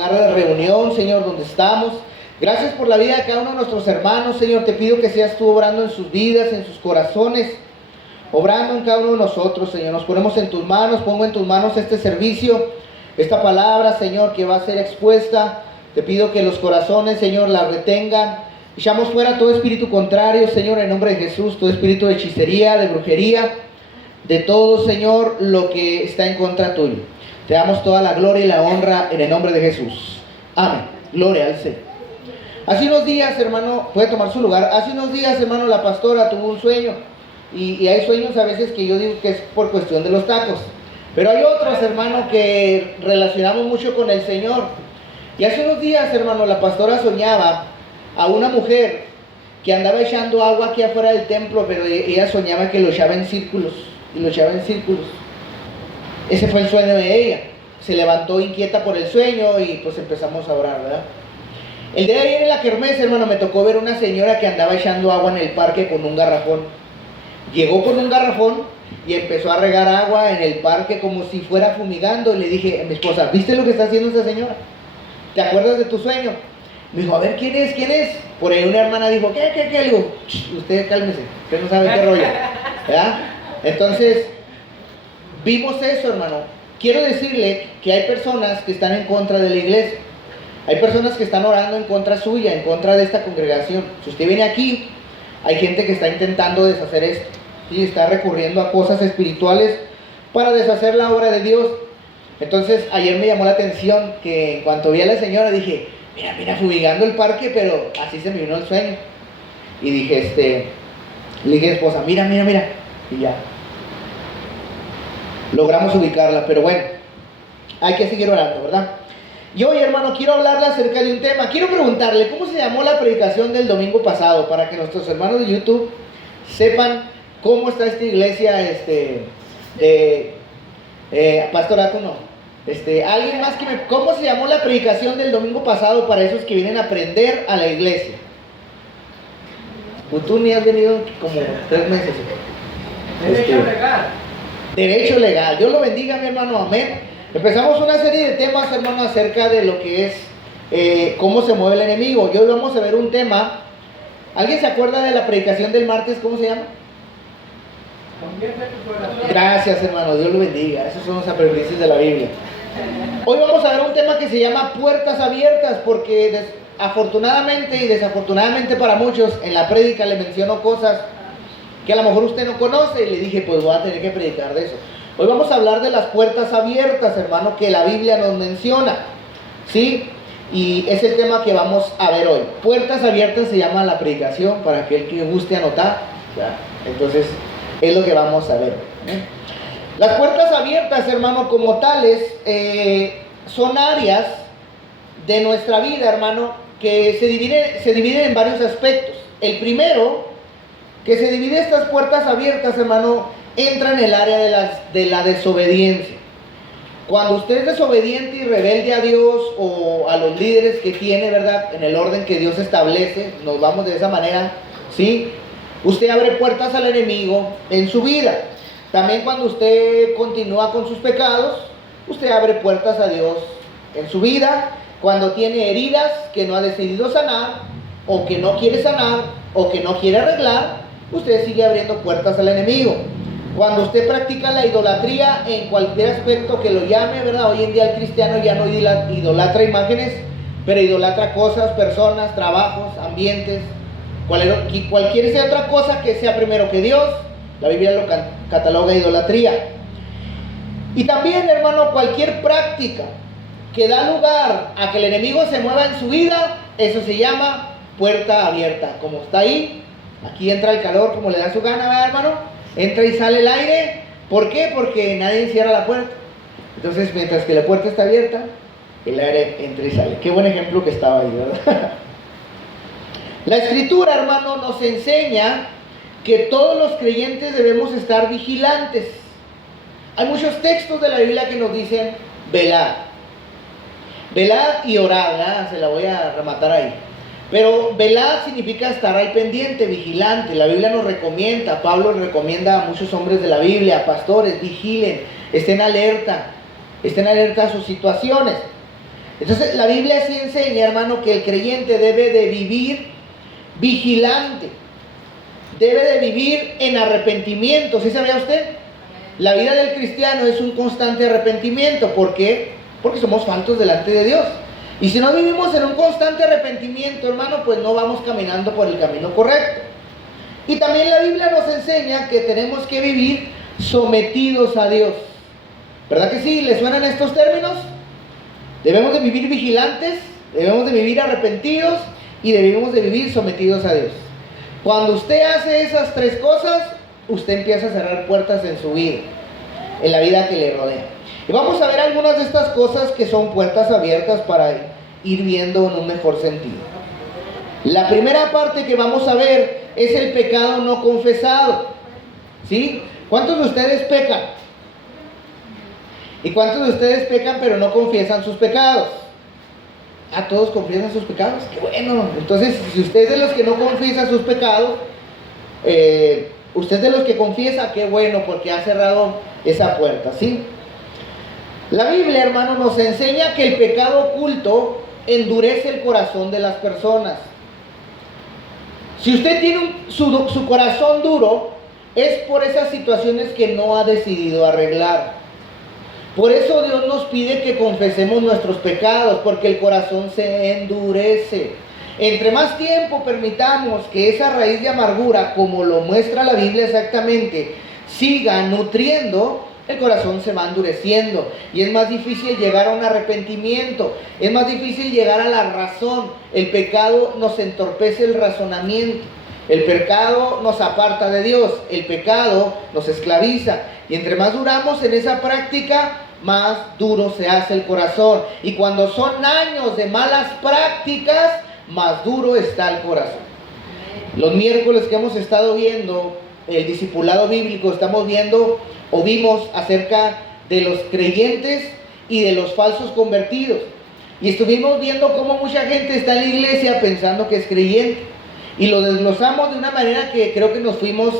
lugar de reunión, Señor, donde estamos. Gracias por la vida de cada uno de nuestros hermanos, Señor. Te pido que seas tú obrando en sus vidas, en sus corazones, obrando en cada uno de nosotros, Señor. Nos ponemos en tus manos, pongo en tus manos este servicio, esta palabra, Señor, que va a ser expuesta. Te pido que los corazones, Señor, la retengan. Echamos fuera todo espíritu contrario, Señor, en nombre de Jesús, todo espíritu de hechicería, de brujería, de todo, Señor, lo que está en contra tuyo. Te damos toda la gloria y la honra en el nombre de Jesús. Amén. Gloria al Señor. Hace unos días, hermano, puede tomar su lugar. Hace unos días, hermano, la pastora tuvo un sueño. Y hay sueños a veces que yo digo que es por cuestión de los tacos. Pero hay otros, hermano, que relacionamos mucho con el Señor. Y hace unos días, hermano, la pastora soñaba a una mujer que andaba echando agua aquí afuera del templo, pero ella soñaba que lo echaba en círculos. Y lo echaba en círculos. Ese fue el sueño de ella. Se levantó inquieta por el sueño y pues empezamos a orar, ¿verdad? El día de ayer en la kermés, hermano, me tocó ver una señora que andaba echando agua en el parque con un garrafón. Llegó con un garrafón y empezó a regar agua en el parque como si fuera fumigando. Y le dije a mi esposa, ¿viste lo que está haciendo esa señora? ¿Te acuerdas de tu sueño? Me dijo, a ver, ¿quién es? ¿Quién es? Por ahí una hermana dijo, ¿qué? Le digo, usted cálmese, usted no sabe qué rollo, ¿verdad? Entonces, vimos eso, hermano. Quiero decirle que hay personas que están en contra de la iglesia. Hay personas que están orando en contra suya, en contra de esta congregación. Si usted viene aquí, hay gente que está intentando deshacer esto. Y está recurriendo a cosas espirituales para deshacer la obra de Dios. Entonces, ayer me llamó la atención que en cuanto vi a la señora, dije, mira, fumigando el parque, pero así se me vino el sueño. Y dije, le dije a esposa, mira. Y ya. Logramos ubicarla, pero bueno, hay que seguir orando, ¿verdad? Y hoy, hermano, quiero hablarle acerca de un tema. Quiero preguntarle, ¿cómo se llamó la predicación del domingo pasado? Para que nuestros hermanos de YouTube sepan cómo está esta iglesia, pastorato no. Alguien más ¿cómo se llamó la predicación del domingo pasado para esos que vienen a aprender a la iglesia? Pues tú ni has venido como 3 meses. Derecho legal. Derecho legal. Dios lo bendiga, mi hermano, amén. Empezamos una serie de temas, hermano, acerca de lo que es cómo se mueve el enemigo. Y hoy vamos a ver un tema. ¿Alguien se acuerda de la predicación del martes? ¿Cómo se llama? Gracias, hermano, Dios lo bendiga. Esos son los aprendices de la Biblia. Hoy vamos a ver un tema que se llama puertas abiertas, porque afortunadamente y desafortunadamente para muchos en la prédica le menciono cosas que a lo mejor usted no conoce y le dije, pues voy a tener que predicar de eso. Hoy vamos a hablar de las puertas abiertas, hermano, que la Biblia nos menciona, ¿sí? Y es el tema que vamos a ver hoy. Puertas abiertas se llama la predicación, para aquel que guste anotar, ¿ya? Entonces, es lo que vamos a ver, ¿eh? Las puertas abiertas, hermano, como tales, son áreas de nuestra vida, hermano, que se dividen en varios aspectos. El primero, que se divide estas puertas abiertas, hermano, entra en el área de la desobediencia. Cuando usted es desobediente y rebelde a Dios o a los líderes que tiene, ¿verdad? En el orden que Dios establece, nos vamos de esa manera, ¿sí? Usted abre puertas al enemigo en su vida. También cuando usted continúa con sus pecados, usted abre puertas a Dios en su vida. Cuando tiene heridas que no ha decidido sanar, o que no quiere sanar, o que no quiere arreglar, usted sigue abriendo puertas al enemigo. Cuando usted practica la idolatría en cualquier aspecto que lo llame, ¿verdad? Hoy en día el cristiano ya no idolatra imágenes, pero idolatra cosas, personas, trabajos, ambientes, cualquier sea otra cosa que sea primero que Dios. La Biblia lo cataloga idolatría. Y también, hermano, cualquier práctica que da lugar a que el enemigo se mueva en su vida, eso se llama puerta abierta. Como está ahí, aquí entra el calor como le da su gana, ¿verdad, hermano? Entra y sale el aire. ¿Por qué? Porque nadie cierra la puerta. Entonces, mientras que la puerta está abierta, el aire entra y sale. Qué buen ejemplo que estaba ahí, ¿verdad? La Escritura, hermano, nos enseña que todos los creyentes debemos estar vigilantes. Hay muchos textos de la Biblia que nos dicen velad. Velad y orad, ¿verdad? Se la voy a rematar ahí. Pero velad significa estar al pendiente, vigilante. La Biblia nos recomienda, Pablo recomienda a muchos hombres de la Biblia, pastores, vigilen, estén alerta a sus situaciones. Entonces la Biblia sí enseña, hermano, que el creyente debe de vivir vigilante, debe de vivir en arrepentimiento. ¿Sí sabía usted? La vida del cristiano es un constante arrepentimiento. ¿Por qué? Porque somos faltos delante de Dios. Y si no vivimos en un constante arrepentimiento, hermano, pues no vamos caminando por el camino correcto. Y también la Biblia nos enseña que tenemos que vivir sometidos a Dios. ¿Verdad que sí? ¿Le suenan estos términos? Debemos de vivir vigilantes, debemos de vivir arrepentidos y debemos de vivir sometidos a Dios. Cuando usted hace esas tres cosas, usted empieza a cerrar puertas en su vida, en la vida que le rodea. Y vamos a ver algunas de estas cosas que son puertas abiertas para ir viendo en un mejor sentido. La primera parte que vamos a ver es el pecado no confesado. ¿Sí? ¿Cuántos de ustedes pecan? ¿Y cuántos de ustedes pecan pero no confiesan sus pecados? Ah, todos confiesan sus pecados. ¡Qué bueno! Entonces, si usted es de los que no confiesa sus pecados, usted es de los que confiesa, qué bueno, porque ha cerrado esa puerta, ¿sí? La Biblia, hermano, nos enseña que el pecado oculto endurece el corazón de las personas. Si usted tiene su corazón duro, es por esas situaciones que no ha decidido arreglar. Por eso Dios nos pide que confesemos nuestros pecados, porque el corazón se endurece. Entre más tiempo permitamos que esa raíz de amargura, como lo muestra la Biblia exactamente, siga nutriendo, el corazón se va endureciendo y es más difícil llegar a un arrepentimiento, es más difícil llegar a la razón. El pecado nos entorpece el razonamiento, el pecado nos aparta de Dios, el pecado nos esclaviza. Y entre más duramos en esa práctica, más duro se hace el corazón. Y cuando son años de malas prácticas, más duro está el corazón. Los miércoles que hemos estado viendo el discipulado bíblico, estamos viendo o vimos acerca de los creyentes y de los falsos convertidos. Y estuvimos viendo cómo mucha gente está en la iglesia pensando que es creyente. Y lo desglosamos de una manera que creo que nos fuimos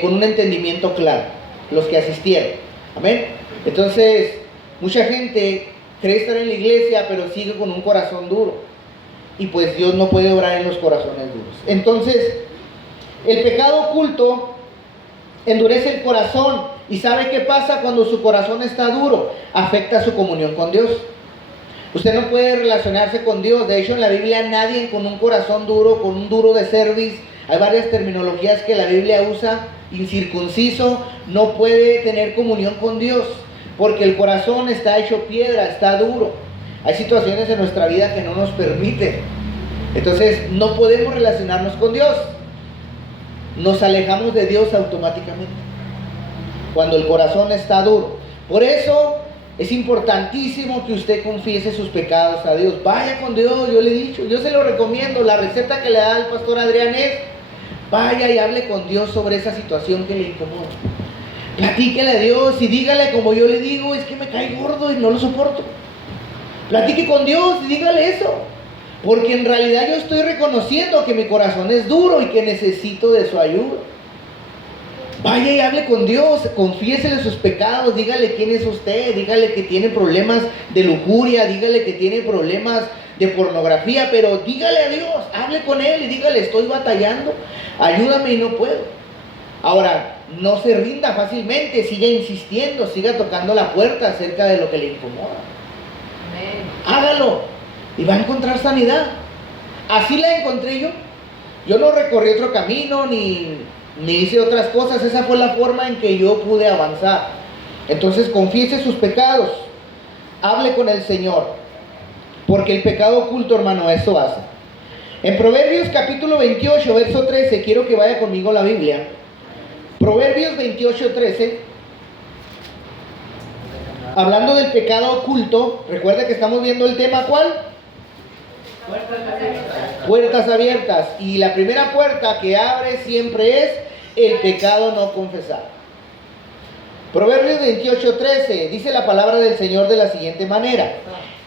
con un entendimiento claro, los que asistieron. Amén. Entonces, mucha gente cree estar en la iglesia, pero sigue con un corazón duro. Y pues Dios no puede obrar en los corazones duros. Entonces, el pecado oculto endurece el corazón. ¿Y sabe qué pasa cuando su corazón está duro? Afecta su comunión con Dios. Usted no puede relacionarse con Dios. De hecho, en la Biblia nadie con un corazón duro, con un duro de cerviz, hay varias terminologías que la Biblia usa, incircunciso, no puede tener comunión con Dios, porque el corazón está hecho piedra, está duro. Hay situaciones en nuestra vida que no nos permiten. Entonces, no podemos relacionarnos con Dios. Nos alejamos de Dios automáticamente cuando el corazón está duro. Por eso es importantísimo que usted confiese sus pecados a Dios. Vaya con Dios, yo le he dicho, yo se lo recomiendo. La receta que le da el pastor Adrián es: vaya y hable con Dios sobre esa situación que le incomoda. Platíquele a Dios y dígale como yo le digo: es que me cae gordo y no lo soporto. Platique con Dios y dígale eso, porque en realidad yo estoy reconociendo que mi corazón es duro y que necesito de su ayuda. Vaya y hable con Dios, confiésele sus pecados, dígale quién es usted, dígale que tiene problemas de lujuria, dígale que tiene problemas de pornografía, pero dígale a Dios, hable con Él y dígale: estoy batallando, ayúdame y no puedo. Ahora, no se rinda fácilmente, siga insistiendo, siga tocando la puerta acerca de lo que le incomoda. Amén. Hágalo y va a encontrar sanidad. Así la encontré yo. Yo no recorrí otro camino ni hice otras cosas. Esa fue la forma en que yo pude avanzar. Entonces, confiese sus pecados, hable con el Señor, porque el pecado oculto, hermano, eso hace. En Proverbios capítulo 28, verso 13, quiero que vaya conmigo a la Biblia. Proverbios 28, 13. Hablando del pecado oculto, recuerda que estamos viendo el tema, ¿cuál? Puertas abiertas. Puertas abiertas. Y la primera puerta que abre siempre es el pecado no confesado. Proverbios 28, 13. Dice la palabra del Señor de la siguiente manera: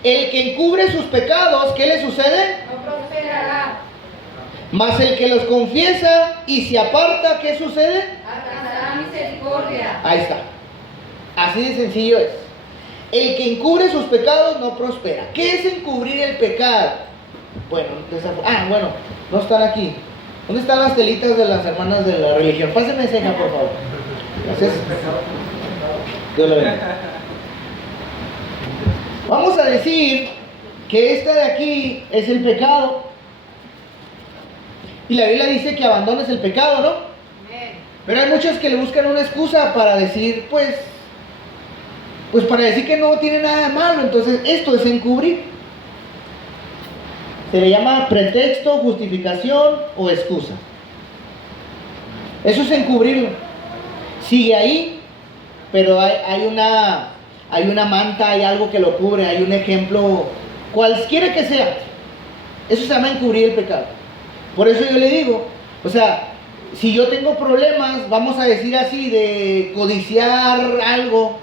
el que encubre sus pecados, ¿qué le sucede? No prosperará. Mas el que los confiesa y se aparta, ¿qué sucede? Alcanzará misericordia. Ahí está. Así de sencillo es. El que encubre sus pecados no prospera. ¿Qué es encubrir el pecado? Bueno, bueno, no están aquí. ¿Dónde están las telitas de las hermanas de la religión? Pásenme esa, por favor. Gracias. Dios la bendiga. Vamos a decir que esta de aquí es el pecado. Y la Biblia dice que abandones el pecado, ¿no? Pero hay muchos que le buscan una excusa para decir, pues para decir que no tiene nada de malo. Entonces esto es encubrir. Se le llama pretexto, justificación o excusa. Eso es encubrirlo. Sigue ahí, pero hay una manta, hay algo que lo cubre, hay un ejemplo, cualquiera que sea. Eso se llama encubrir el pecado. Por eso yo le digo, o sea, si yo tengo problemas, vamos a decir así, de codiciar algo,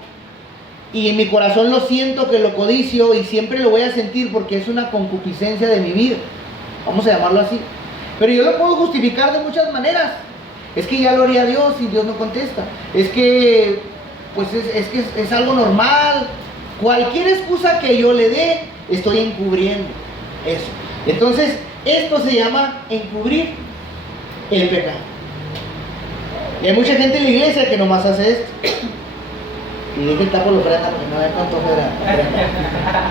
y en mi corazón lo siento que lo codicio y siempre lo voy a sentir porque es una concupiscencia de mi vida, vamos a llamarlo así. Pero yo lo puedo justificar de muchas maneras. Es que ya lo haría Dios y Dios no contesta. Es que, pues es algo normal. Cualquier excusa que yo le dé, estoy encubriendo eso. Entonces, esto se llama encubrir el pecado. Y hay mucha gente en la iglesia que nomás hace esto. Y dije tapo lo ofrenda porque no hay cuánto ofrenda.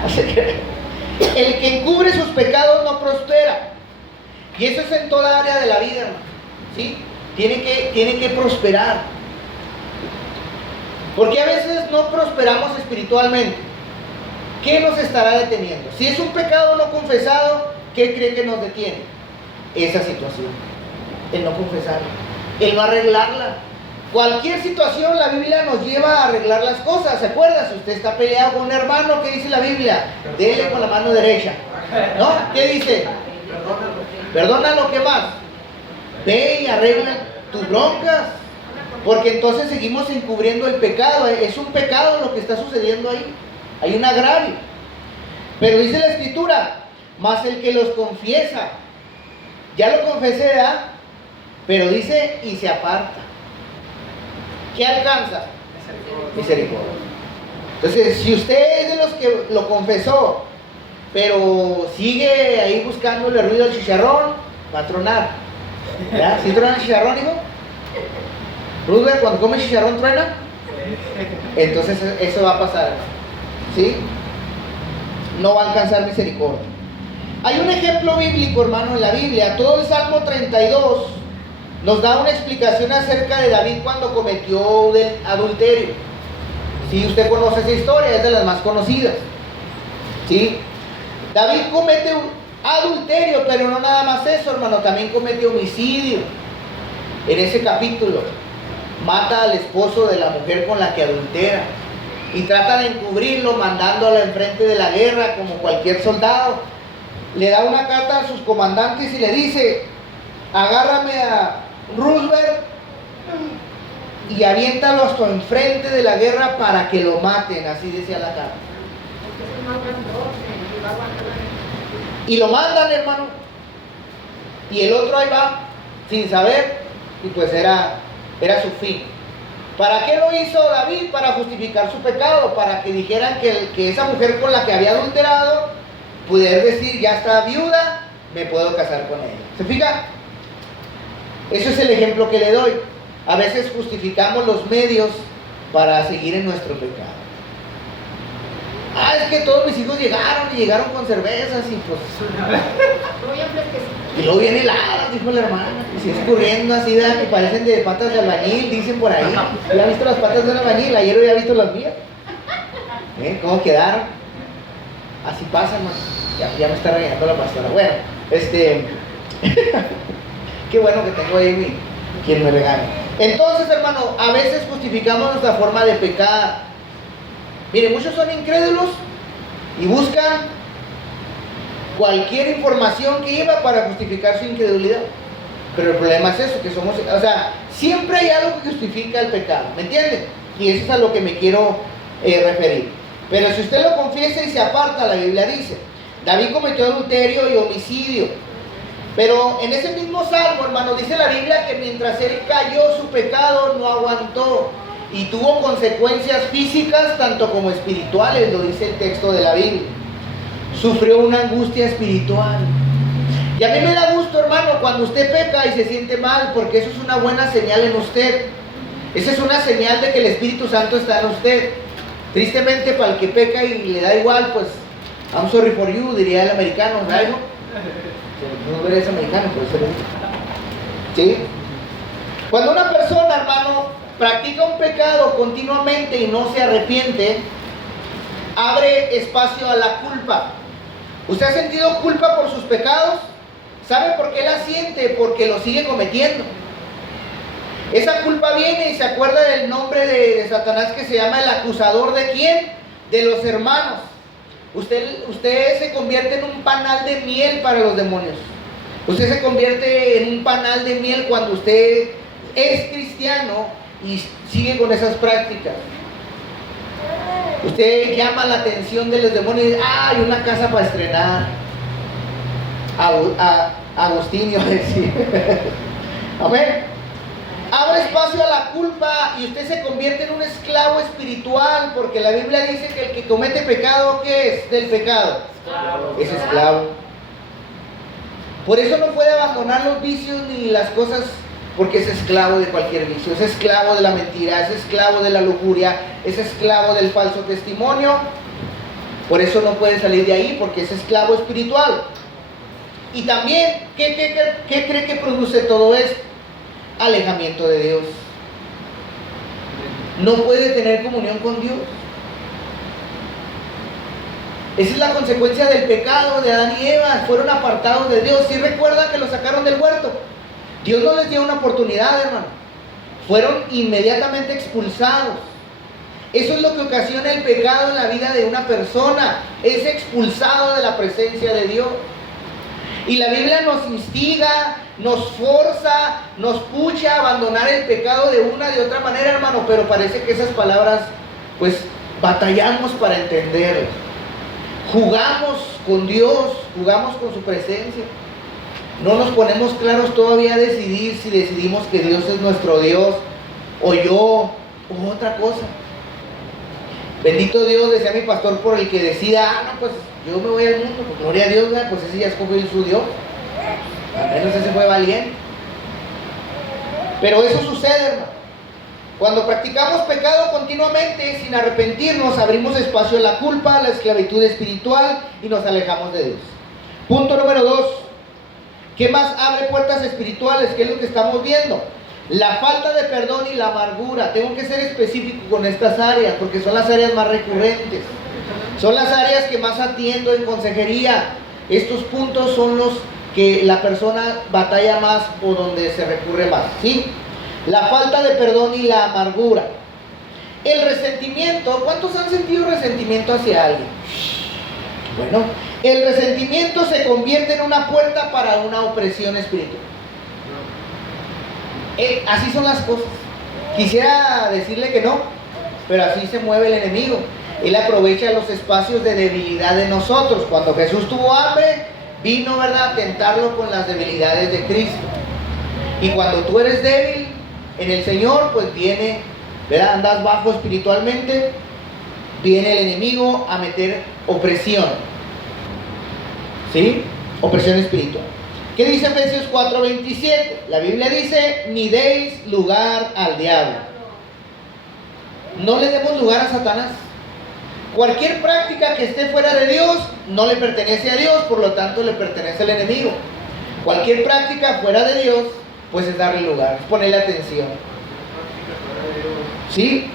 Así que el que encubre sus pecados no prospera. Y eso es en toda área de la vida, hermano. ¿Sí? Tiene que prosperar. Porque a veces no prosperamos espiritualmente. ¿Qué nos estará deteniendo? Si es un pecado no confesado, ¿qué cree que nos detiene? Esa situación. El no confesarla. El no arreglarla. Cualquier situación, la Biblia nos lleva a arreglar las cosas. ¿Se acuerda? Si usted está peleado con un hermano, ¿qué dice la Biblia? Dele con la mano derecha. ¿No? ¿Qué dice? Perdona lo que más. Ve y arregla tus broncas. Porque entonces seguimos encubriendo el pecado. Es un pecado lo que está sucediendo ahí. Hay un agravio. Pero dice la Escritura, mas el que los confiesa, ya lo confesé, ¿verdad? Pero dice, y se aparta. ¿Qué alcanza? Misericordia. Entonces, si usted es de los que lo confesó, pero sigue ahí buscándole ruido al chicharrón, va a tronar. ¿Verdad? ¿Sí truena el chicharrón, hijo? Rudolf, cuando come chicharrón, truena. Entonces, eso va a pasar. ¿Sí? No va a alcanzar misericordia. Hay un ejemplo bíblico, hermano, en la Biblia. Todo el Salmo 32 nos da una explicación acerca de David cuando cometió adulterio. Si usted conoce esa historia, es de las más conocidas. ¿Sí? David comete adulterio, pero no nada más eso, hermano, también comete homicidio. En ese capítulo, mata al esposo de la mujer con la que adultera y trata de encubrirlo, mandándolo enfrente de la guerra como cualquier soldado. Le da una carta a sus comandantes y le dice: agárrame a Roosevelt y aviéntalo hasta enfrente de la guerra para que lo maten, así decía la carta. Y lo mandan, hermano, y el otro ahí va sin saber, y pues era su fin. ¿Para qué lo hizo David? Para justificar su pecado, para que dijeran que esa mujer con la que había adulterado, pudiera decir: ya está viuda, me puedo casar con ella. ¿Se fija? Eso es el ejemplo que le doy. A veces justificamos los medios para seguir en nuestro pecado. Es que todos mis hijos llegaron con cervezas y pues... y luego viene helada, dijo la hermana, y sigue escurriendo así, ¿verdad? Que parecen de patas de albañil, dicen por ahí. ¿Ya ha visto las patas de albañil? Ayer había visto las mías. ¿Cómo quedaron? Así pasa, hermano. Ya me está regañando la pastora. Bueno, qué bueno que tengo ahí quien me regaña. Entonces, hermano, a veces justificamos nuestra forma de pecar. Mire, muchos son incrédulos y buscan cualquier información que lleva para justificar su incredulidad. Pero el problema es eso, que somos, o sea, siempre hay algo que justifica el pecado, ¿me entienden? Y eso es a lo que me quiero referir. Pero si usted lo confiesa y se aparta, la Biblia dice, David cometió adulterio y homicidio. Pero en ese mismo salmo, hermano, dice la Biblia que mientras él cayó su pecado no aguantó. y tuvo consecuencias físicas tanto como espirituales, lo dice el texto de la Biblia. Sufrió una angustia espiritual. Y a mí me da gusto, hermano, cuando usted peca y se siente mal, porque eso es una buena señal en usted. Esa es una señal de que el Espíritu Santo está en usted. Tristemente, para el que peca y le da igual, pues, I'm sorry for you, diría el americano, ¿verdad? No eres americano, por eso ¿sí? Cuando una persona, hermano, practica un pecado continuamente y no se arrepiente, abre espacio a la culpa. ¿Usted ha sentido culpa por sus pecados? ¿Sabe por qué la siente? Porque lo sigue cometiendo. Esa culpa viene y se acuerda del nombre de Satanás, que se llama el acusador. ¿De quién? De los hermanos. Usted se convierte en un panal de miel para los demonios. Usted se convierte en un panal de miel cuando usted es cristiano y sigue con esas prácticas. Usted llama la atención de los demonios y dice, hay una casa para estrenar. Agustín iba a decir. Amén. Abre espacio a la culpa y usted se convierte en un esclavo espiritual, porque la Biblia dice que el que comete pecado, ¿qué es del pecado? Esclavo. Es esclavo. Por eso no puede abandonar los vicios ni las cosas, porque es esclavo de cualquier vicio. Es esclavo de la mentira, es esclavo de la lujuria, es esclavo del falso testimonio. Por eso no puede salir de ahí, porque es esclavo espiritual. Y también, ¿qué cree que produce todo esto? Alejamiento de Dios. No puede tener comunión con Dios. Esa es la consecuencia del pecado de Adán y Eva. Fueron apartados de Dios. ¿Sí recuerda que los sacaron del huerto? Dios no les dio una oportunidad, hermano. Fueron inmediatamente expulsados. Eso es lo que ocasiona el pecado en la vida de una persona. Es expulsado de la presencia de Dios. Y la Biblia nos instiga, nos forza, nos pucha a abandonar el pecado de una de otra manera, hermano. Pero parece que esas palabras, pues, batallamos para entenderlas. Jugamos con Dios, jugamos con su presencia. No nos ponemos claros todavía a decidir si decidimos que Dios es nuestro Dios, o yo, o otra cosa. Bendito Dios, decía mi pastor, por el que decida, no, pues yo me voy al mundo, pues gloria a Dios, pues ese ya escogió su Dios. Al menos ese fue valiente. Pero eso sucede, hermano. Cuando practicamos pecado continuamente sin arrepentirnos, abrimos espacio a la culpa, a la esclavitud espiritual y nos alejamos de Dios. Punto número 2. ¿Qué más abre puertas espirituales? ¿Qué es lo que estamos viendo? La falta de perdón y la amargura. Tengo que ser específico con estas áreas porque son las áreas más recurrentes. Son las áreas que más atiendo en consejería. Estos puntos son los que la persona batalla más o donde se recurre más, ¿sí? La falta de perdón y la amargura. El resentimiento. ¿Cuántos han sentido resentimiento hacia alguien? Bueno, el resentimiento se convierte en una puerta para una opresión espiritual. Así son las cosas. Quisiera decirle que no, pero así se mueve el enemigo. Él aprovecha los espacios de debilidad de nosotros. Cuando Jesús tuvo hambre, vino, ¿verdad?, a tentarlo con las debilidades de Cristo. Y cuando tú eres débil en el Señor, pues viene, ¿verdad?, andas bajo espiritualmente, viene el enemigo a meter opresión. ¿Sí? Opresión espiritual. ¿Qué dice Efesios 4:27? La Biblia dice, ni deis lugar al diablo. No le demos lugar a Satanás. Cualquier práctica que esté fuera de Dios no le pertenece a Dios, por lo tanto le pertenece al enemigo. Cualquier práctica fuera de Dios, pues es darle lugar, es ponerle atención. ¿Sí?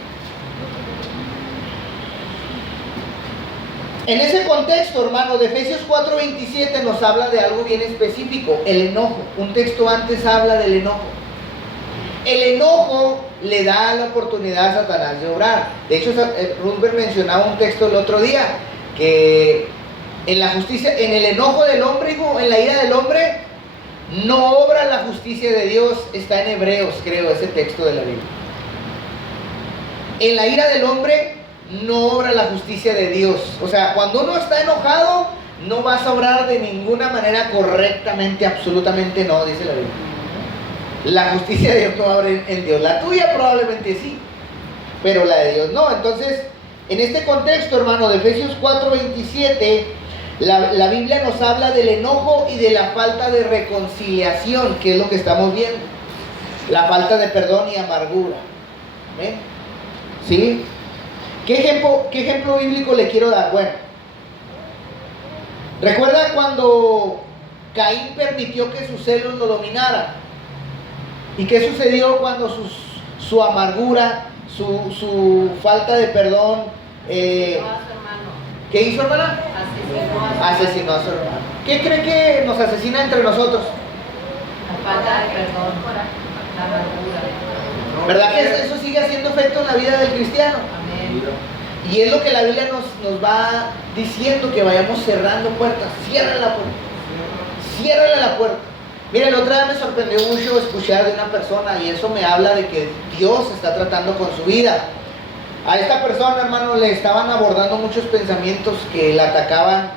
En ese contexto, hermano, de Efesios 4:27 nos habla de algo bien específico, el enojo. Un texto antes habla del enojo. El enojo le da la oportunidad a Satanás de obrar. De hecho, Rutherford mencionaba un texto el otro día, que en la justicia, en el enojo del hombre, hijo, en la ira del hombre, no obra la justicia de Dios. Está en Hebreos, creo, ese texto de la Biblia. En la ira del hombre no obra la justicia de Dios. O sea, cuando uno está enojado, no vas a obrar de ninguna manera correctamente, absolutamente no, dice la Biblia. La justicia de Dios no obra en Dios. La tuya probablemente sí. pero la de Dios no. Entonces, en este contexto, hermano, de Efesios 4:27, la Biblia nos habla del enojo y de la falta de reconciliación, que es lo que estamos viendo. La falta de perdón y amargura. ¿Amén? ¿Sí? ¿Qué ejemplo bíblico le quiero dar? Bueno, ¿recuerda cuando Caín permitió que sus celos lo dominaran? ¿Y qué sucedió cuando su amargura, su falta de perdón? ¿Qué hizo, hermana? Asesinó a su hermano. ¿Qué cree que nos asesina entre nosotros? La falta de perdón, la amargura. ¿Verdad que eso sigue haciendo efecto en la vida del cristiano? Amén. Y es lo que la Biblia nos va diciendo, que vayamos cerrando puertas. Ciérrale la puerta. Ciérrale la puerta. Miren, la otra vez me sorprendió mucho escuchar de una persona, y eso me habla de que Dios está tratando con su vida. A esta persona, hermano, le estaban abordando muchos pensamientos que le atacaban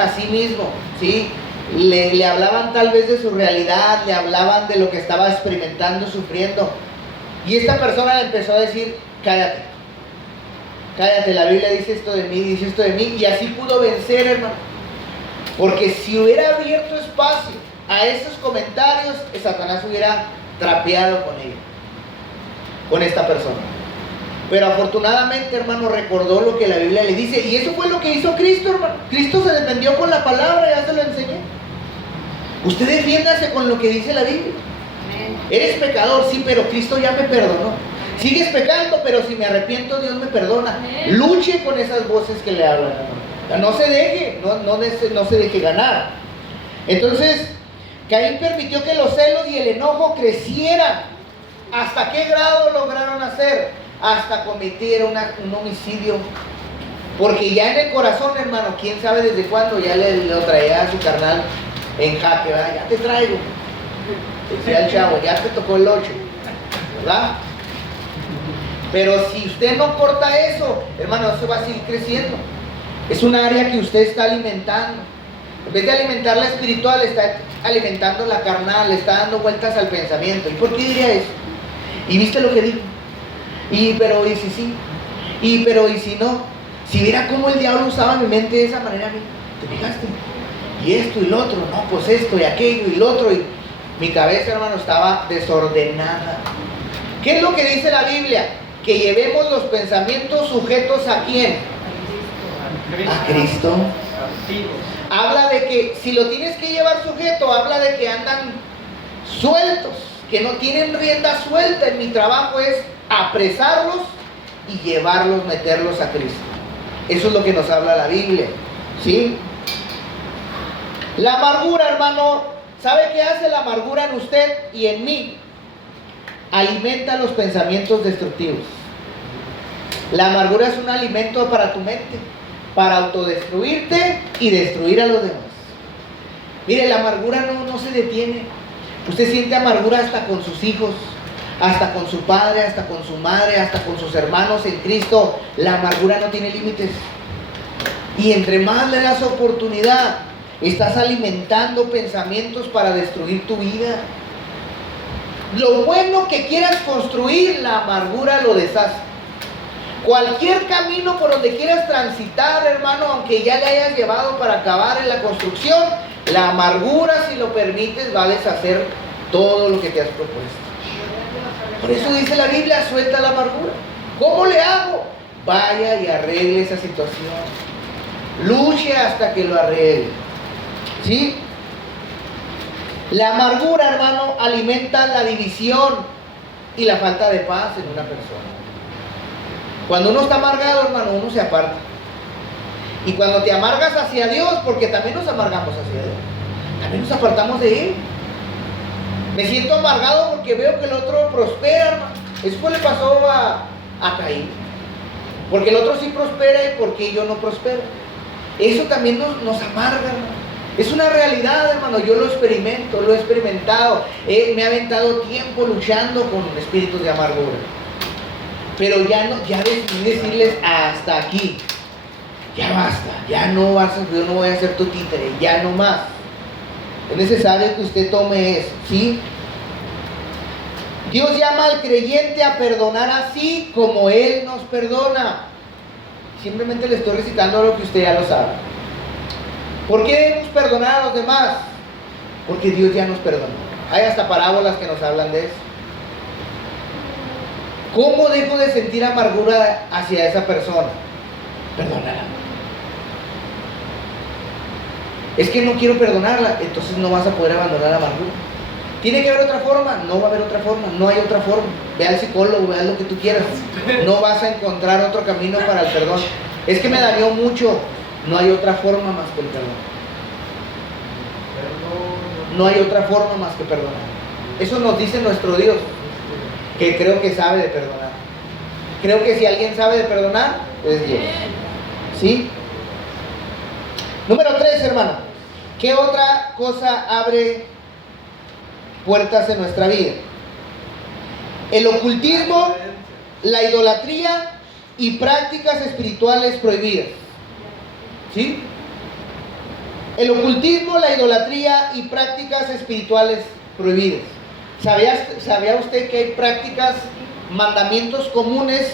a sí mismo, ¿sí? Le hablaban tal vez de su realidad, le hablaban de lo que estaba experimentando, sufriendo. Y esta persona le empezó a decir: cállate, cállate, la Biblia dice esto de mí, y así pudo vencer, hermano. Porque si hubiera abierto espacio a esos comentarios, Satanás hubiera trapeado con ella, con esta persona. Pero afortunadamente, hermano, recordó lo que la Biblia le dice, y eso fue lo que hizo Cristo, hermano. Cristo se defendió con la palabra, ya se lo enseñé. Usted defiéndase con lo que dice la Biblia. Eres pecador, sí, pero Cristo ya me perdonó. Sigues pecando, pero si me arrepiento, Dios me perdona. Luche con esas voces que le hablan, hermano. No se deje, no se deje ganar. Entonces, Caín permitió que los celos y el enojo crecieran. ¿Hasta qué grado lograron hacer? Hasta cometer un homicidio. Porque ya en el corazón, hermano, quién sabe desde cuándo ya lo traía a su carnal en jaque, ¿verdad? Ya te traigo. Decía el chavo, ya te tocó el 8, ¿verdad? Pero si usted no corta eso, hermano, eso va a seguir creciendo. Es un área que usted está alimentando. En vez de alimentar la espiritual, está alimentando la carnal, le está dando vueltas al pensamiento. ¿Y por qué diría eso? ¿Y viste lo que dijo? Pero y si sí, pero y si no. Si viera cómo el diablo usaba mi mente de esa manera, ¿te fijaste? Y esto y lo otro, no, pues esto y aquello y lo otro, y mi cabeza, hermano, estaba desordenada. ¿Qué es lo que dice la Biblia? Que llevemos los pensamientos sujetos ¿a quién? A Cristo. Habla de que si lo tienes que llevar sujeto, habla de que andan sueltos, que no tienen rienda suelta. En mi trabajo es apresarlos y llevarlos, meterlos a Cristo. Eso es lo que nos habla la Biblia, ¿sí? La amargura, hermano, ¿sabe qué hace la amargura en usted y en mí? Alimenta los pensamientos destructivos. La amargura es un alimento para tu mente, para autodestruirte y destruir a los demás. Mire, la amargura no se detiene. Usted siente amargura hasta con sus hijos, hasta con su padre, hasta con su madre, hasta con sus hermanos en Cristo. La amargura no tiene límites. Y entre más le das oportunidad, estás alimentando pensamientos para destruir tu vida. Lo bueno que quieras construir, la amargura lo deshace. Cualquier camino por donde quieras transitar, hermano, aunque ya le hayas llevado para acabar en la construcción, la amargura, si lo permites, va a deshacer todo lo que te has propuesto. Por eso dice la Biblia, suelta la amargura. ¿Cómo le hago? Vaya y arregle esa situación. Luche hasta que lo arregle. ¿Sí? La amargura, hermano, alimenta la división y la falta de paz en una persona. Cuando uno está amargado, hermano, uno se aparta. Y cuando te amargas hacia Dios, porque también nos amargamos hacia Dios, también nos apartamos de Él. Me siento amargado porque veo que el otro prospera, hermano. Eso le pasó a Caín. Porque el otro sí prospera y porque yo no prospero. Eso también nos amarga, hermano. Es una realidad, hermano. Yo lo experimento, lo he experimentado. Me he aventado tiempo luchando con espíritus de amargura. Pero ya decidí decirles hasta aquí. Ya basta. Ya no vas a, yo no voy a ser tu títere. Ya no más. Es necesario que usted tome eso, ¿sí? Dios llama al creyente a perdonar así como Él nos perdona. Simplemente le estoy recitando lo que usted ya lo sabe. ¿Por qué debemos perdonar a los demás? Porque Dios ya nos perdonó. Hay hasta parábolas que nos hablan de eso. ¿Cómo dejo de sentir amargura hacia esa persona? Perdónala. Es que no quiero perdonarla, entonces no vas a poder abandonar la amargura. ¿Tiene que haber otra forma? No va a haber otra forma, no hay otra forma. Ve al psicólogo, ve a lo que tú quieras. No vas a encontrar otro camino para el perdón. Es que me dañó mucho. No hay otra forma más que el perdón. No hay otra forma más que perdonar. Eso nos dice nuestro Dios, que creo que sabe de perdonar. Creo que si alguien sabe de perdonar, es Dios. ¿Sí? Número 3, hermano. ¿Qué otra cosa abre puertas en nuestra vida? El ocultismo, la idolatría y prácticas espirituales prohibidas. ¿Sí? El ocultismo, la idolatría y prácticas espirituales prohibidas. ¿Sabía usted que hay prácticas, mandamientos comunes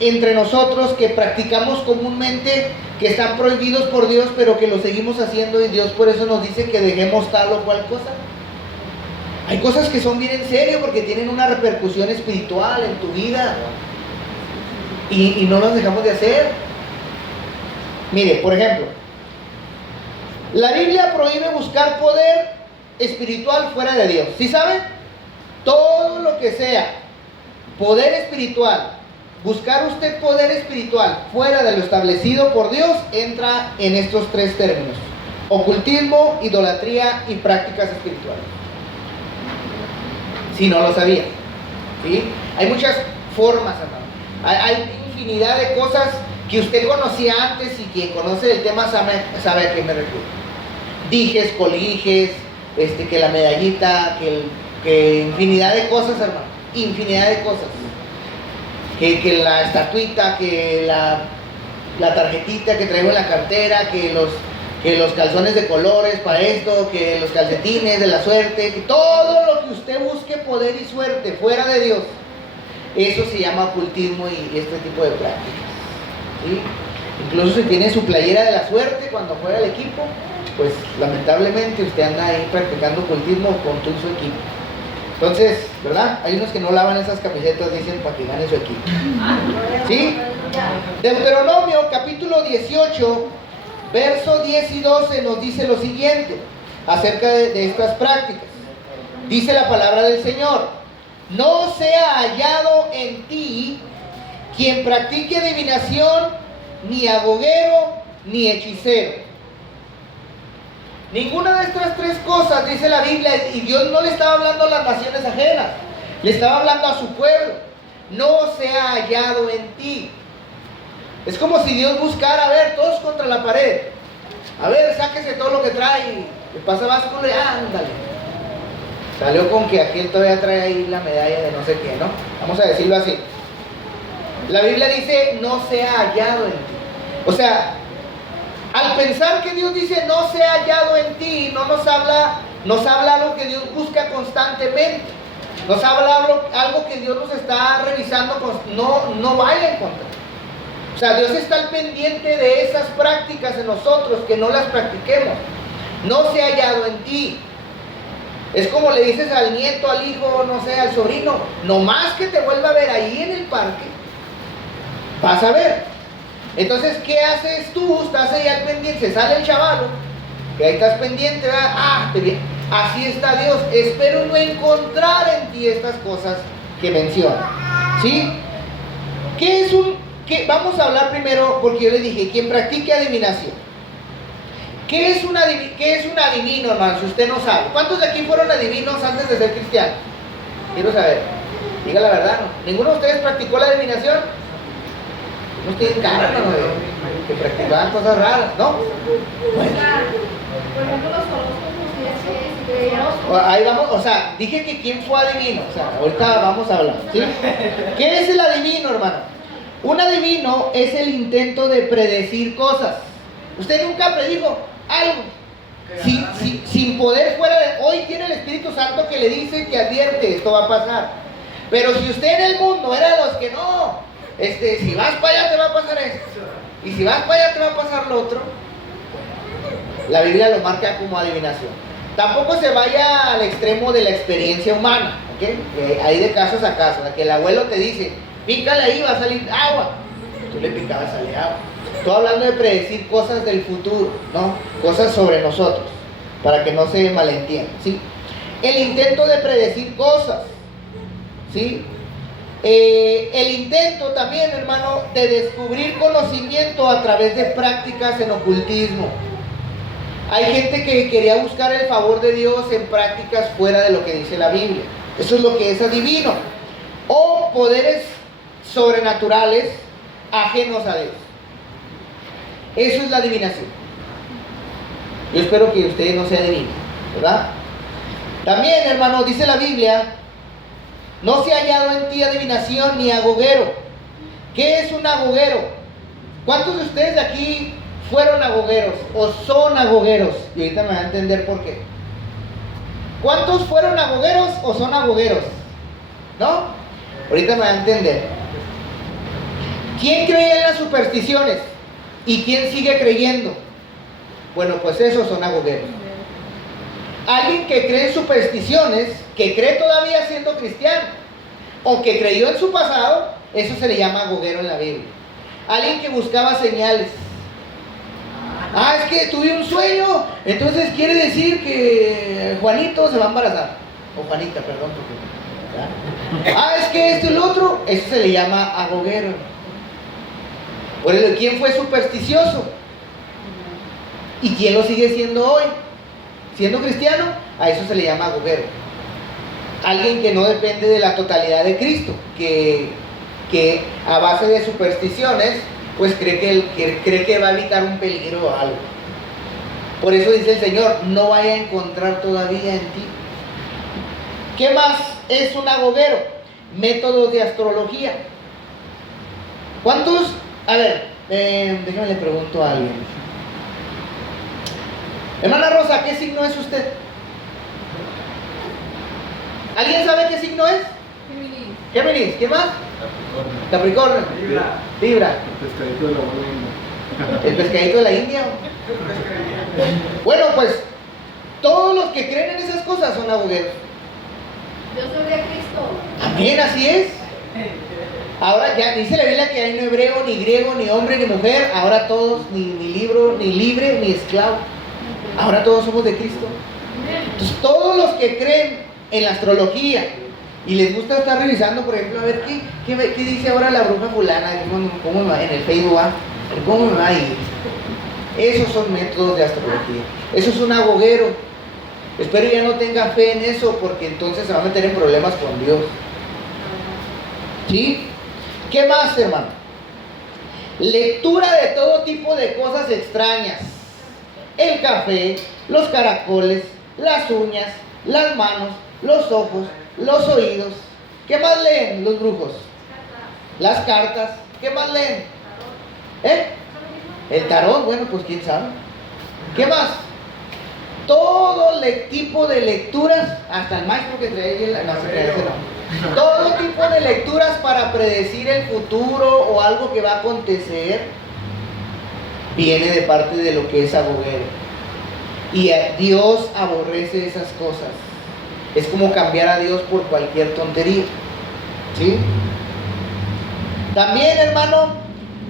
entre nosotros que practicamos comúnmente, que están prohibidos por Dios, pero que lo seguimos haciendo y Dios por eso nos dice que dejemos tal o cual cosa? Hay cosas que son bien en serio porque tienen una repercusión espiritual en tu vida y no las dejamos de hacer. Mire, por ejemplo, la Biblia prohíbe buscar poder espiritual fuera de Dios. ¿Sí saben? Todo lo que sea poder espiritual, buscar usted poder espiritual fuera de lo establecido por Dios, entra en estos 3 términos: ocultismo, idolatría y prácticas espirituales. Si no lo sabía, ¿sí? Hay muchas formas, hermano. Hay infinidad de cosas que usted conocía antes y quien conoce el tema sabe a qué me refiero. Dijes, coliges, que la medallita, que infinidad de cosas, hermano. Infinidad de cosas. Que la estatuita, que la tarjetita que traigo en la cartera, que los calzones de colores para esto, que los calcetines de la suerte, que todo lo que usted busque poder y suerte fuera de Dios, eso se llama ocultismo y este tipo de prácticas. ¿Sí? Incluso si tiene su playera de la suerte cuando juega el equipo, pues lamentablemente usted anda ahí practicando ocultismo con todo su equipo. Entonces, ¿verdad? Hay unos que no lavan esas camisetas, dicen, para que gane su equipo. ¿Sí? Deuteronomio capítulo 18, verso 10 y 12 nos dice lo siguiente acerca de estas prácticas. Dice la palabra del Señor: no sea hallado en ti quien practique adivinación, ni agoguero, ni hechicero. Ninguna de estas 3 cosas, dice la Biblia, y Dios no le estaba hablando a las naciones ajenas, le estaba hablando a su pueblo. No sea hallado en ti. Es como si Dios buscara, a ver, todos contra la pared. A ver, sáquese todo lo que trae. Le pasa báscula y ándale. Salió con que aquel todavía trae ahí la medalla de no sé qué, ¿no? Vamos a decirlo así. La Biblia dice, no sea hallado en ti. O sea, al pensar que Dios dice no sea hallado en ti, no nos habla algo que Dios busca constantemente. Nos habla algo que Dios nos está revisando, no vaya a encontrar. O sea, Dios está al pendiente de esas prácticas en nosotros, que no las practiquemos. No sea hallado en ti. Es como le dices al nieto, al hijo, no sé, al sobrino, nomás que te vuelva a ver ahí en el parque, vas a ver. Entonces, ¿qué haces tú? Estás ahí al pendiente, se sale el chavalo, que ahí estás pendiente, así está Dios. Espero no encontrar en ti estas cosas que menciona. ¿Sí? Vamos a hablar primero, porque yo les dije, quien practique adivinación. ¿Qué es un adivino, hermano? Si usted no sabe. ¿Cuántos de aquí fueron adivinos antes de ser cristianos? Quiero saber. Diga la verdad, ¿no? ¿Ninguno de ustedes practicó la adivinación? No tienen cara, ¿no? Que practicaban cosas raras, ¿no? Bueno. Por ejemplo, los horóscopos, ahí vamos, o sea, dije que quién fue adivino. O sea, ahorita vamos a hablar, ¿sí? ¿Qué es el adivino, hermano? Un adivino es el intento de predecir cosas. Usted nunca predijo algo sin poder fuera de... Hoy tiene el Espíritu Santo que le dice, que advierte, esto va a pasar. Pero si usted en el mundo era de los que no, si vas para allá te va a pasar esto, y si vas para allá te va a pasar lo otro, la Biblia lo marca como adivinación. Tampoco se vaya al extremo de la experiencia humana, ¿ok? Hay de casos a casos, que el abuelo te dice, pícale ahí, va a salir agua. Tú le picabas, sale agua. Estoy hablando de predecir cosas del futuro, ¿no? Cosas sobre nosotros, para que no se malentienda, ¿sí? El intento de predecir cosas, ¿sí? El intento también, hermano, de descubrir conocimiento a través de prácticas en ocultismo. Hay gente que quería buscar el favor de Dios en prácticas fuera de lo que dice la Biblia. Eso es lo que es adivino. O poderes sobrenaturales ajenos a Dios. Eso es la adivinación. Yo espero que usted no sea adivino, ¿verdad? También, hermano, dice la Biblia, no se ha hallado en ti adivinación ni agogero. ¿Qué es un agogero? ¿Cuántos de ustedes de aquí fueron agogueros o son agogueros? Y ahorita me van a entender por qué. ¿Cuántos fueron agogueros o son agogueros? ¿No? Ahorita me van a entender. ¿Quién creía en las supersticiones? ¿Y quién sigue creyendo? Bueno, pues esos son agogueros. Alguien que cree en supersticiones, que cree todavía siendo cristiano, o que creyó en su pasado, eso se le llama agoguero en la Biblia. Alguien que buscaba señales. Ah, es que tuve un sueño, entonces quiere decir que Juanito se va a embarazar. O Juanita, perdón. Ah, es que esto y lo otro, eso se le llama agoguero. Por eso, ¿quién fue supersticioso? ¿Y quién lo sigue siendo hoy? Siendo cristiano, a eso se le llama agoguero. Alguien que no depende de la totalidad de Cristo, que a base de supersticiones, pues cree que va a evitar un peligro o algo. Por eso dice el Señor, no vaya a encontrar todavía en ti. ¿Qué más es un agoguero? Métodos de astrología. ¿Cuántos? A ver, déjame le pregunto a alguien. Hermana Rosa, ¿qué signo es usted? ¿Alguien sabe qué signo es? Géminis. ¿Qué más? Capricornio. Libra. El pescadito de la India. Bueno, pues todos los que creen en esas cosas son agogueros. Yo soy de Cristo. Amén, así es. Ahora ya dice la Biblia que hay no hebreo, ni griego, ni hombre, ni mujer. Ahora todos, ni libre, ni esclavo. Ahora todos somos de Cristo. Entonces todos los que creen en la astrología y les gusta estar revisando, por ejemplo, a ver qué dice ahora la bruja fulana, cómo me va en el Facebook, cómo me va a ir. Esos son métodos de astrología. Eso es un agoguero. Espero ya no tenga fe en eso, porque entonces se va a meter en problemas con Dios. ¿Sí? ¿Qué más, hermano? Lectura de todo tipo de cosas extrañas. El café, los caracoles, las uñas, las manos, los ojos, los oídos. ¿Qué más leen los brujos? Las cartas. ¿Qué más leen? El tarot. Bueno, pues quién sabe. ¿Qué más? Todo tipo de lecturas, hasta el maestro que trae todo tipo de lecturas para predecir el futuro o algo que va a acontecer, viene de parte de lo que es agoguero. Y Dios aborrece esas cosas. Es como cambiar a Dios por cualquier tontería. ¿Sí? También, hermano,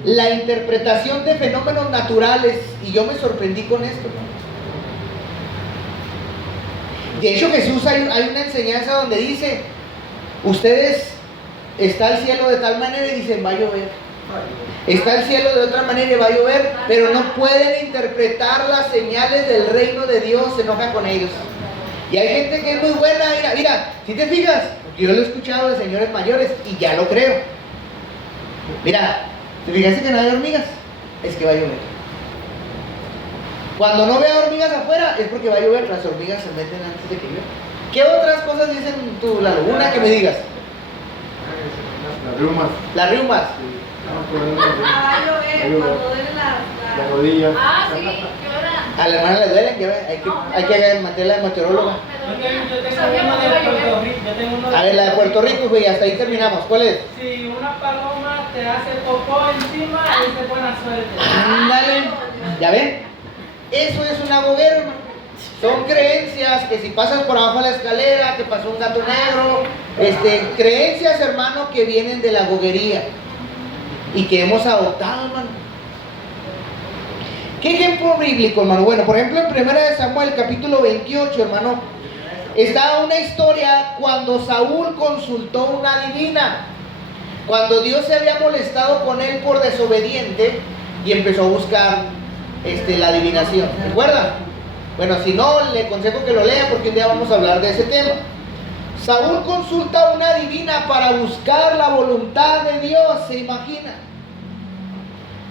la interpretación de fenómenos naturales. Y yo me sorprendí con esto, ¿no? De hecho, Jesús hay una enseñanza donde dice, ustedes, está el cielo de tal manera y dicen, va a llover. Está el cielo de otra manera y va a llover, pero no pueden interpretar las señales del reino de Dios, se enojan con ellos. Y hay gente que es muy buena, mira, si te fijas, yo lo he escuchado de señores mayores y ya lo creo. Mira, ¿te fijaste que no hay hormigas? Es que va a llover. Cuando no vea hormigas afuera es porque va a llover, las hormigas se meten antes de que llueva. ¿Qué otras cosas dicen tú, Lalo? Una que me digas. Las riumas. Las riumas. Va a llover cuando den la rodilla. Ah, sí, lloran. A la hermana le duelen, ya ve, hay que mantenerla de meteoróloga. Yo tengo uno de Puerto Rico. Yo tengo uno de A ver, la de Puerto Rico, güey, hasta ahí terminamos. ¿Cuál es? Si una paloma te hace popó encima, es de buena suerte. Ándale, ¿ya ven? Eso es una goguera, hermano. Son creencias que si pasas por abajo de la escalera, que pasó un gato negro, creencias, hermano, que vienen de la goguería y que hemos adoptado, hermano. ¿Qué ejemplo bíblico, hermano? Bueno, por ejemplo, en 1 Samuel, capítulo 28, hermano, está una historia cuando Saúl consultó una adivina, cuando Dios se había molestado con él por desobediente y empezó a buscar la adivinación. ¿Recuerdan? Bueno, si no, le aconsejo que lo lea porque un día vamos a hablar de ese tema. Saúl consulta a una adivina para buscar la voluntad de Dios, ¿se imagina?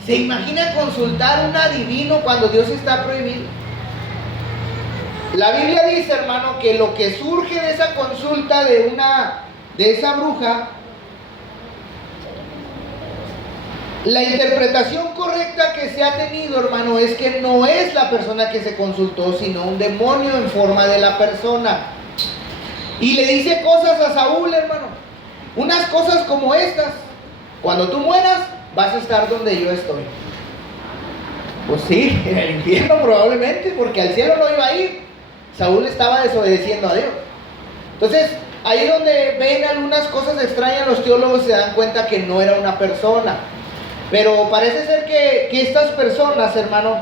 ¿Se imagina consultar a un adivino cuando Dios está prohibido? La Biblia dice, hermano, que lo que surge de esa consulta de esa bruja, la interpretación correcta que se ha tenido, hermano, es que no es la persona que se consultó, sino un demonio en forma de la persona. Y le dice cosas a Saúl, hermano. Unas cosas como estas: cuando tú mueras, vas a estar donde yo estoy. Pues sí, en el infierno probablemente, porque al cielo no iba a ir. Saúl estaba desobedeciendo a Dios. Entonces, ahí donde ven algunas cosas extrañas, los teólogos se dan cuenta que no era una persona. Pero parece ser que estas personas, hermano,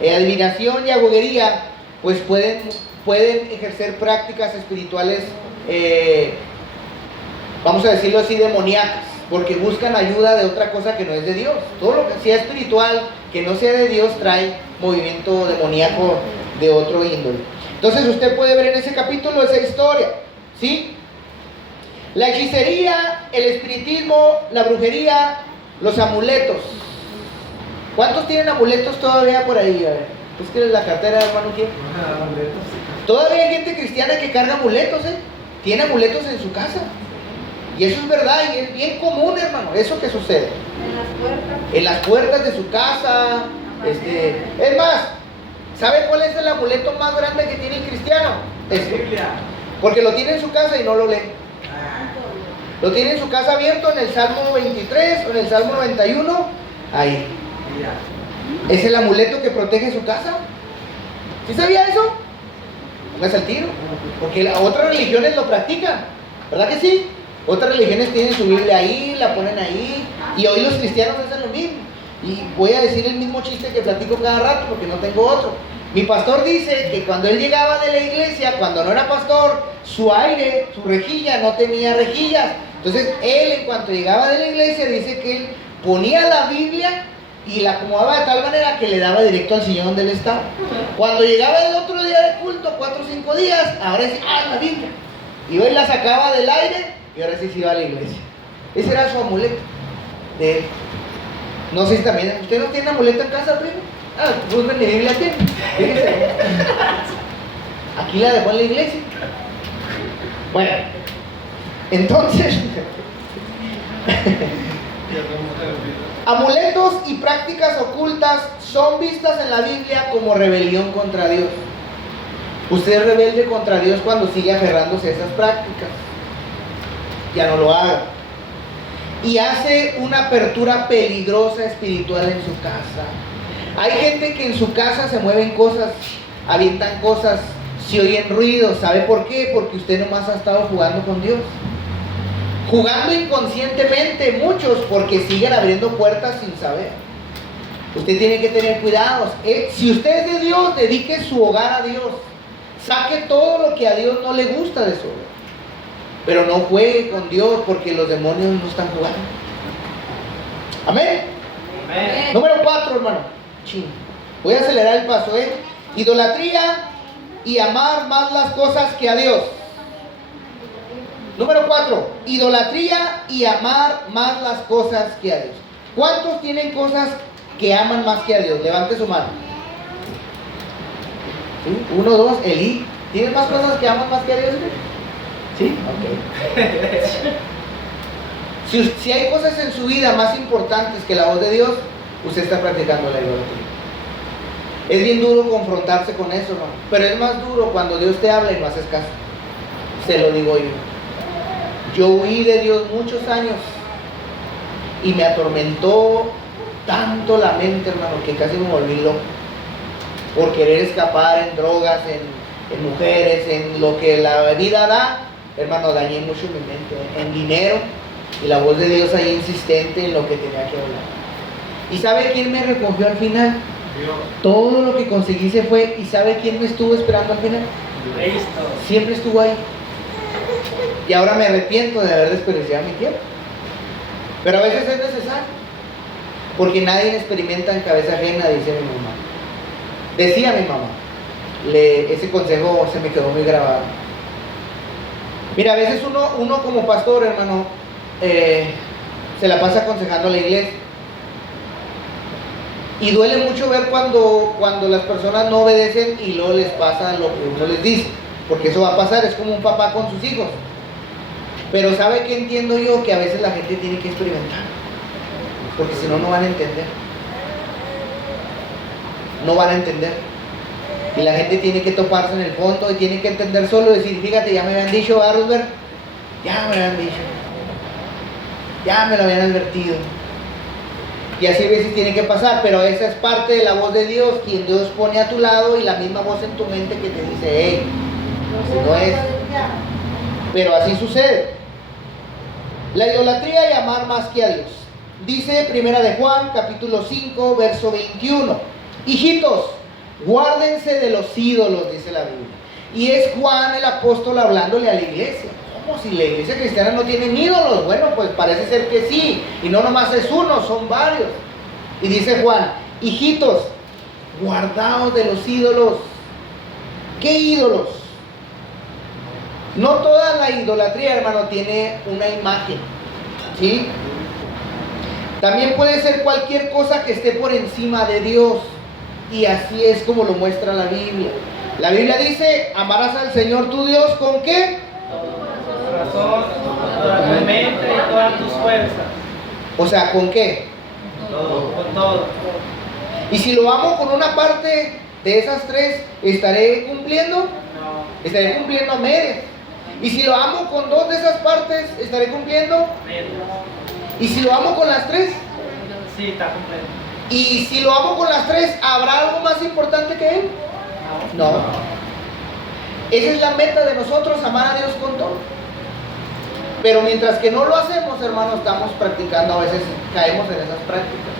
adivinación y agoguería, pues pueden ejercer prácticas espirituales, vamos a decirlo así, demoníacas, porque buscan ayuda de otra cosa que no es de Dios. Todo lo que sea espiritual, que no sea de Dios, trae movimiento demoníaco de otro índole. Entonces usted puede ver en ese capítulo esa historia, ¿sí? La hechicería, el espiritismo, la brujería, los amuletos. ¿Cuántos tienen amuletos todavía por ahí? A ver, es que la cartera, hermano, ¿quién? Todavía hay gente cristiana que carga amuletos, tiene amuletos en su casa. Y eso es verdad, y es bien común, hermano, eso que sucede. En las puertas. En las puertas de su casa. Es más, ¿sabe cuál es el amuleto más grande que tiene el cristiano? Esto. Porque lo tiene en su casa y no lo lee. Lo tiene en su casa abierto en el Salmo 23 o en el Salmo 91. Ahí. Es el amuleto que protege su casa. ¿Sí sabía eso? Póngase al tiro. Porque otras religiones lo practican. ¿Verdad que sí? Otras religiones tienen su Biblia ahí, la ponen ahí. Y hoy los cristianos hacen lo mismo. Y voy a decir el mismo chiste que platico cada rato porque no tengo otro. Mi pastor dice que cuando él llegaba de la iglesia, cuando no era pastor, su aire, su rejilla no tenía rejillas. Entonces él, en cuanto llegaba de la iglesia, dice que él ponía la Biblia y la acomodaba de tal manera que le daba directo al sillón donde él estaba. Cuando llegaba el otro día de culto, 4 o 5 días, ahora sí, la Biblia. Y hoy la sacaba del aire y ahora sí se iba a la iglesia. Ese era su amuleto de él. No sé si también, ¿usted no tiene amuleto en casa, primo? Busquen mi Biblia, tiene. Fíjense. Aquí la dejó en la iglesia. Bueno, entonces, amuletos y prácticas ocultas son vistas en la Biblia como rebelión contra Dios. Usted es rebelde contra Dios cuando sigue aferrándose a esas prácticas. Ya no lo haga. Y hace una apertura peligrosa espiritual en su casa. Hay gente que en su casa se mueven cosas, avientan cosas, se oyen ruidos. ¿Sabe por qué? Porque usted nomás ha estado jugando con Dios. Jugando inconscientemente muchos porque siguen abriendo puertas sin saber. Usted tiene que tener cuidado. Si usted es de Dios, dedique su hogar a Dios. Saque todo lo que a Dios no le gusta de su hogar. Pero no juegue con Dios porque los demonios no están jugando. Amén. Amén. Número 4, hermano. Voy a acelerar el paso, Idolatría y amar más las cosas que a Dios. Número 4, idolatría y amar más las cosas que a Dios. ¿Cuántos tienen cosas que aman más que a Dios? Levante su mano. ¿Sí? 1, 2, Elí. ¿Tienes más cosas que aman más que a Dios? ¿Sí? Ok. Si hay cosas en su vida más importantes que la voz de Dios, usted está practicando la idolatría. Es bien duro confrontarse con eso, ¿no? Pero es más duro cuando Dios te habla y no haces caso. Se lo digo yo. Yo huí de Dios muchos años y me atormentó tanto la mente, hermano, que casi me volví loco por querer escapar en drogas, en mujeres, en lo que la vida da. Hermano, dañé mucho mi mente, en dinero, y la voz de Dios ahí insistente en lo que tenía que hablar. ¿Y sabe quién me recogió al final? Dios. Todo lo que conseguí se fue. ¿Y sabe quién me estuvo esperando al final? Cristo. Siempre estuvo ahí. Y ahora me arrepiento de haber desperdiciado mi tiempo. Pero a veces es necesario, porque nadie experimenta en cabeza ajena, dice mi mamá. Decía mi mamá. Ese consejo se me quedó muy grabado. Mira, a veces uno como pastor, hermano, se la pasa aconsejando a la iglesia. Y duele mucho ver cuando las personas no obedecen y luego les pasa lo que uno les dice. Porque eso va a pasar, es como un papá con sus hijos. Pero ¿sabe qué entiendo yo? Que a veces la gente tiene que experimentar. Porque si no, no van a entender. No van a entender. Y la gente tiene que toparse en el fondo y tiene que entender solo, decir, fíjate, ya me habían dicho, ¿verdad, Rosberg? Ya me habían dicho. Ya me lo habían advertido. Y así a veces tiene que pasar, pero esa es parte de la voz de Dios, quien Dios pone a tu lado y la misma voz en tu mente que te dice, hey, si no es. Pero así sucede. La idolatría y amar más que a Dios. Dice Primera de Juan, capítulo 5, verso 21. Hijitos, guárdense de los ídolos, dice la Biblia. Y es Juan el apóstol hablándole a la iglesia. ¿Cómo si la iglesia cristiana no tiene ídolos? Bueno, pues parece ser que sí. Y no nomás es uno, son varios. Y dice Juan, hijitos, guardaos de los ídolos. ¿Qué ídolos? No toda la idolatría, hermano, tiene una imagen, ¿sí? También puede ser cualquier cosa que esté por encima de Dios. Y así es como lo muestra la Biblia. La Biblia dice, amarás al Señor tu Dios, ¿con qué? Tu corazón, toda tu mente y todas tus fuerzas. O sea, ¿con qué? Con todo. Y si lo amo con una parte de esas tres, ¿estaré cumpliendo? No. Estaré cumpliendo a medias. Y si lo amo con dos de esas partes, ¿estaré cumpliendo? Y si lo amo con las tres, Sí, está completo. y si lo amo con las tres, ¿habrá algo más importante que él? No. Esa es la meta de nosotros, amar a Dios con todo. Pero mientras que no lo hacemos, hermanos, estamos practicando, a veces caemos en esas prácticas.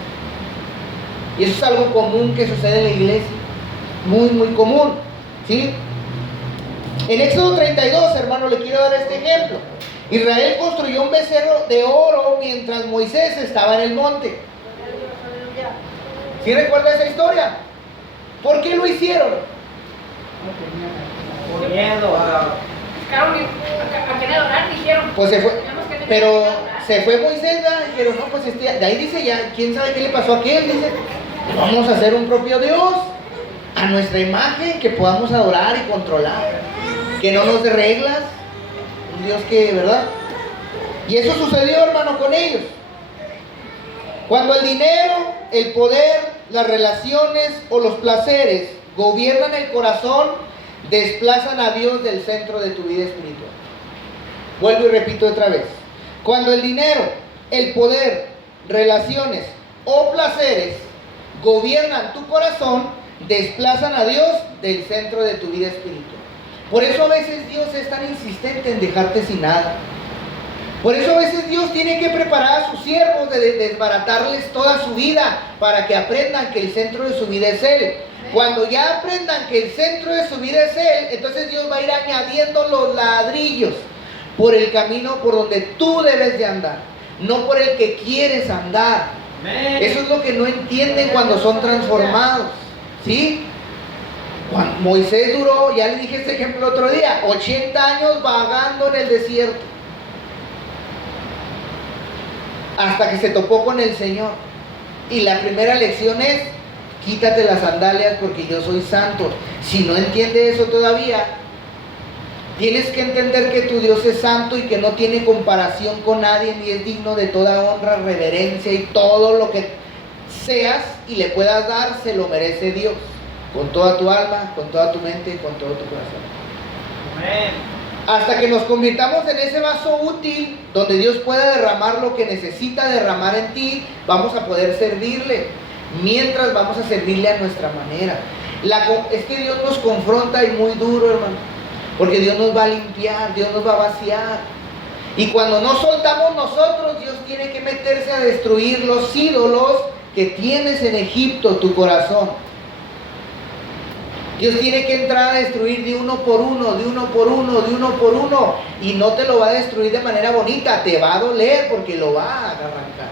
Y eso es algo común que sucede en la iglesia. Muy, muy común. ¿Sí? En Éxodo 32, hermano, le quiero dar este ejemplo. Israel construyó un becerro de oro mientras Moisés estaba en el monte. ¿Sí recuerda esa historia? ¿Por qué lo hicieron? Por miedo. ¿A quién adorar? Dijeron. Pues se fue. Tenemos que tener Pero que adorar. se fue Moisés, ¿verdad? Dijeron, no, pues de ahí dice ya, quién sabe qué le pasó a aquel. Dice, vamos a hacer un propio Dios a nuestra imagen que podamos adorar y controlar. Que no nos dé reglas. Un Dios que, ¿verdad? Y eso sucedió, hermano, con ellos. Cuando el dinero, el poder, las relaciones o los placeres gobiernan el corazón, desplazan a Dios del centro de tu vida espiritual. Vuelvo y repito otra vez. Cuando el dinero, el poder, relaciones o placeres gobiernan tu corazón, desplazan a Dios del centro de tu vida espiritual. Por eso a veces Dios es tan insistente en dejarte sin nada. Por eso a veces Dios tiene que preparar a sus siervos de desbaratarles toda su vida para que aprendan que el centro de su vida es Él. Cuando ya aprendan que el centro de su vida es Él, entonces Dios va a ir añadiendo los ladrillos por el camino por donde tú debes de andar, no por el que quieres andar. Eso es lo que no entienden cuando son transformados, ¿sí? Moisés duró, ya le dije este ejemplo otro día, 80 años vagando en el desierto, hasta que se topó con el Señor. Y la primera lección es, quítate las sandalias porque yo soy santo. Si no entiendes eso todavía, tienes que entender que tu Dios es santo y que no tiene comparación con nadie, ni es digno de toda honra, reverencia, y todo lo que seas y le puedas dar, se lo merece Dios. con toda tu alma, con toda tu mente, con todo tu corazón. Amén. Hasta que nos convirtamos en ese vaso útil donde Dios pueda derramar lo que necesita derramar en ti, vamos a poder servirle. Mientras vamos a servirle a nuestra manera. Es que Dios nos confronta y muy duro, hermano. Porque Dios nos va a limpiar, Dios nos va a vaciar. Y cuando no soltamos nosotros, Dios tiene que meterse a destruir los ídolos que tienes en Egipto, tu corazón. Dios tiene que entrar a destruir de uno por uno, de uno por uno, de uno por uno. Y no te lo va a destruir de manera bonita, te va a doler porque lo va a arrancar.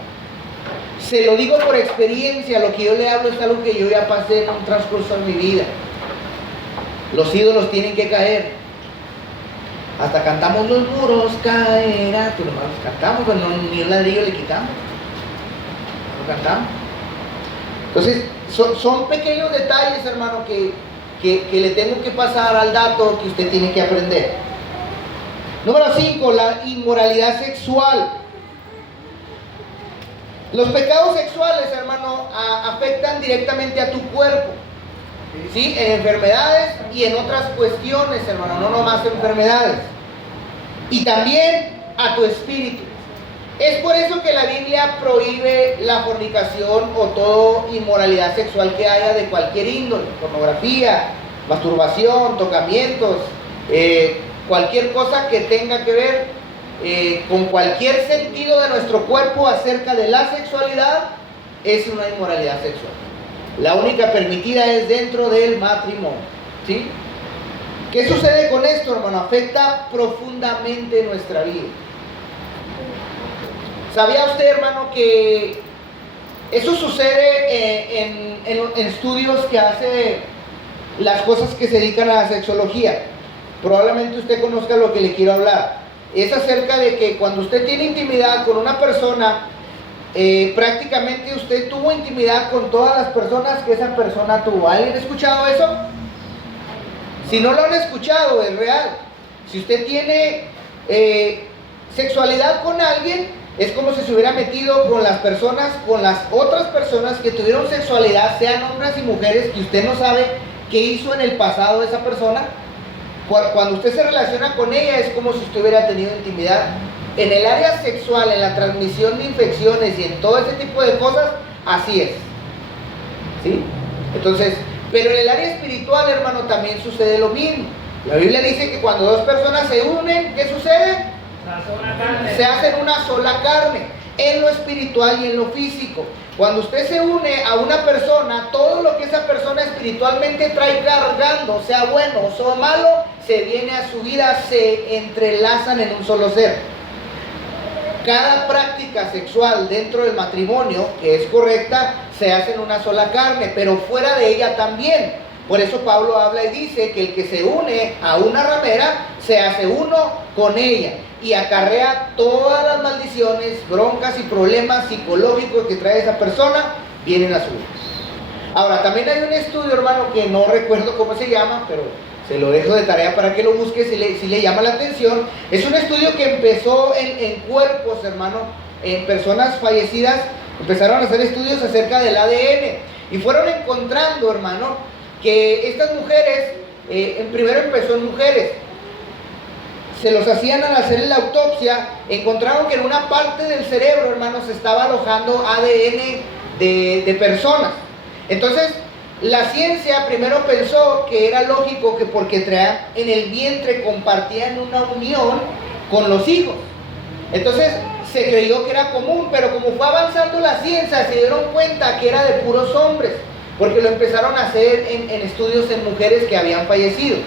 Se lo digo por experiencia, lo que yo le hablo es algo que yo ya pasé en un transcurso de mi vida. Los ídolos tienen que caer. Hasta cantamos los muros caerán, pero nomás cantamos, pero no, ni un ladrillo le quitamos. No cantamos. Entonces, son pequeños detalles, hermano, que le tengo que pasar al dato que usted tiene que aprender. Número 5, la inmoralidad sexual. Los pecados sexuales, hermano, afectan directamente a tu cuerpo, ¿sí? En enfermedades y en otras cuestiones, hermano, no nomás enfermedades. Y también a tu espíritu. Es por eso que la Biblia prohíbe la fornicación o toda inmoralidad sexual que haya de cualquier índole, pornografía, masturbación, tocamientos, cualquier cosa que tenga que ver con cualquier sentido de nuestro cuerpo acerca de la sexualidad, es una inmoralidad sexual. La única permitida es dentro del matrimonio, ¿sí? ¿Qué sucede con esto, hermano? Afecta profundamente nuestra vida. ¿Sabía usted, hermano, que eso sucede en estudios que hace las cosas que se dedican a la sexología? Probablemente usted conozca lo que le quiero hablar. Es acerca de que cuando usted tiene intimidad con una persona, prácticamente usted tuvo intimidad con todas las personas que esa persona tuvo. ¿Alguien ha escuchado eso? Si no lo han escuchado, es real. Si usted tiene sexualidad con alguien, es como si se hubiera metido con las personas, con las otras personas que tuvieron sexualidad, sean hombres y mujeres, que usted no sabe qué hizo en el pasado esa persona. Cuando usted se relaciona con ella, es como si usted hubiera tenido intimidad. En el área sexual, en la transmisión de infecciones y en todo ese tipo de cosas, así es, ¿sí? Entonces, pero en el área espiritual, hermano, también sucede lo mismo. La Biblia dice que cuando dos personas se unen, ¿qué sucede? Se hacen una sola carne, en lo espiritual y en lo físico. Cuando usted se une a una persona, todo lo que esa persona espiritualmente trae cargando, sea bueno o sea malo, se viene a su vida, se entrelazan en un solo ser. Cada práctica sexual dentro del matrimonio, que es correcta, se hace en una sola carne, pero fuera de ella también. Por eso Pablo habla y dice que el que se une a una ramera, se hace uno con ella y acarrea todas las maldiciones, broncas y problemas psicológicos que trae esa persona, vienen a su vida. Ahora, también hay un estudio, hermano, que no recuerdo cómo se llama, pero se lo dejo de tarea para que lo busque si le llama la atención. Es un estudio que empezó en cuerpos, hermano, en personas fallecidas. Empezaron a hacer estudios acerca del ADN y fueron encontrando, hermano, que estas mujeres, primero empezó en mujeres, se los hacían al hacer la autopsia, encontraron que en una parte del cerebro, hermano, se estaba alojando ADN de personas. Entonces, la ciencia primero pensó que era lógico que porque traían en el vientre compartían una unión con los hijos. Entonces, se creyó que era común, pero como fue avanzando la ciencia, se dieron cuenta que era de puros hombres, porque lo empezaron a hacer en estudios en mujeres que habían fallecido.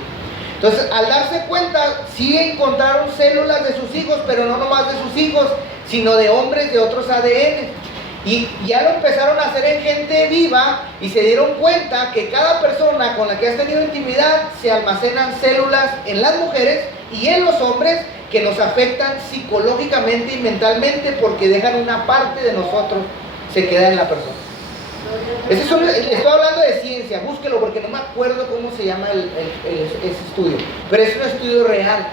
Entonces, al darse cuenta, sí encontraron células de sus hijos, pero no nomás de sus hijos, sino de hombres de otros ADN. Y ya lo empezaron a hacer en gente viva y se dieron cuenta que cada persona con la que has tenido intimidad se almacenan células en las mujeres y en los hombres que nos afectan psicológicamente y mentalmente porque dejan una parte de nosotros, se queda en la persona. Estoy hablando de ciencia, búsquelo porque no me acuerdo cómo se llama ese estudio, pero es un estudio real.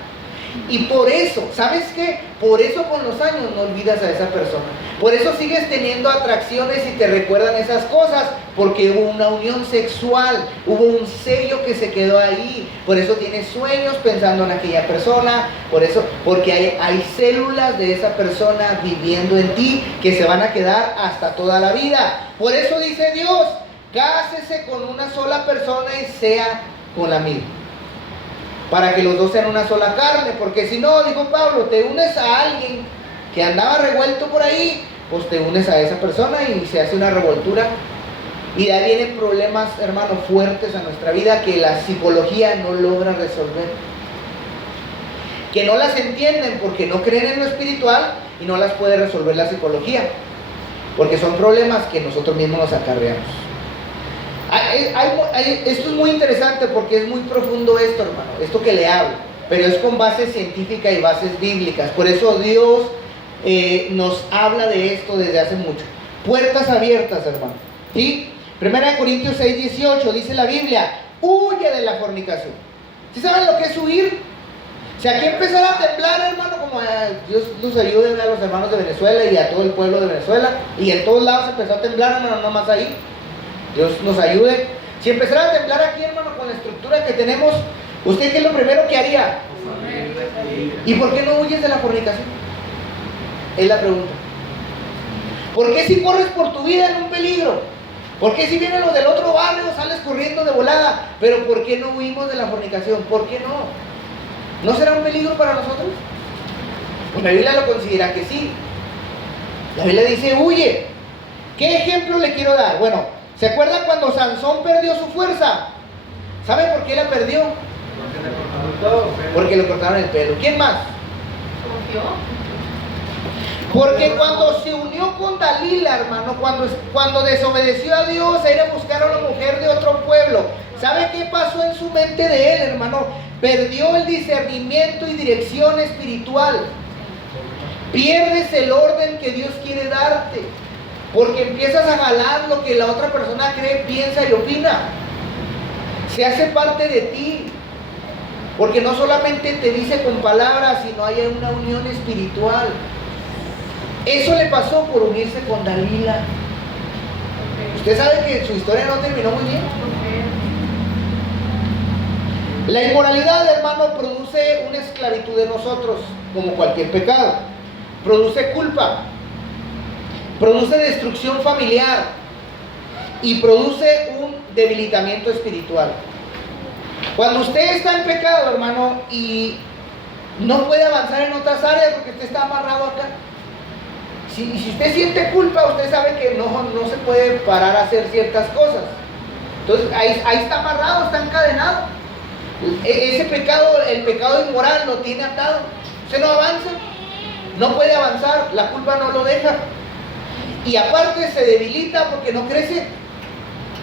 Y por eso, ¿sabes qué? Por eso con los años no olvidas a esa persona. Por eso sigues teniendo atracciones y te recuerdan esas cosas, porque hubo una unión sexual, hubo un sello que se quedó ahí. Por eso tienes sueños pensando en aquella persona, por eso, porque hay células de esa persona viviendo en ti que se van a quedar hasta toda la vida. Por eso dice Dios, cásese con una sola persona y sea con la misma, para que los dos sean una sola carne, porque si no, dijo Pablo, te unes a alguien que andaba revuelto por ahí, pues te unes a esa persona y se hace una revoltura, y de ahí vienen problemas, hermano, fuertes a nuestra vida que la psicología no logra resolver, que no las entienden porque no creen en lo espiritual y no las puede resolver la psicología, porque son problemas que nosotros mismos nos acarreamos. Esto es muy interesante porque es muy profundo esto, hermano, esto que le hablo, pero es con base científica y bases bíblicas. Por eso Dios nos habla de esto desde hace mucho. Puertas abiertas, hermano, ¿sí? 1 Corintios 6:18 dice la Biblia, huye de la fornicación. ¿Sí saben lo que es huir? Si aquí empezara a temblar, hermano, como Dios nos ayude a los hermanos de Venezuela y a todo el pueblo de Venezuela, y en todos lados empezó a temblar, hermano, no más ahí. Dios nos ayude. Si empezara a temblar aquí, hermano, con la estructura que tenemos, ¿usted qué es lo primero que haría? ¿Y por qué no huyes de la fornicación? Es la pregunta. ¿Por qué si corres por tu vida en un peligro? ¿Por qué si vienen los del otro barrio sales corriendo de volada? Pero ¿por qué no huimos de la fornicación? ¿Por qué no? ¿No será un peligro para nosotros? Pues la Biblia lo considera que sí. La Biblia dice, huye. ¿Qué ejemplo le quiero dar? Bueno, ¿se acuerdan cuando Sansón perdió su fuerza? ¿Saben por qué la perdió? Porque le cortaron el pelo. ¿Quién más? Porque cuando se unió con Dalila, hermano, cuando desobedeció a Dios a ir a buscar a una mujer de otro pueblo, ¿sabe qué pasó en su mente de él, hermano? Perdió el discernimiento y dirección espiritual. Pierdes el orden que Dios quiere darte, porque empiezas a jalar lo que la otra persona cree, piensa y opina. Se hace parte de ti, porque no solamente te dice con palabras, sino hay una unión espiritual. Eso le pasó por unirse con Dalila. Usted sabe que su historia no terminó muy bien. La inmoralidad, hermano, produce una esclavitud en nosotros, como cualquier pecado. Produce culpa, produce destrucción familiar y produce un debilitamiento espiritual. Cuando usted está en pecado, hermano, y no puede avanzar en otras áreas porque usted está amarrado acá. Si usted siente culpa, usted sabe que no se puede parar a hacer ciertas cosas. Entonces ahí está amarrado, está encadenado. Ese pecado, el pecado inmoral, lo tiene atado. Usted no avanza, no puede avanzar, la culpa no lo deja. Y aparte se debilita porque no crece,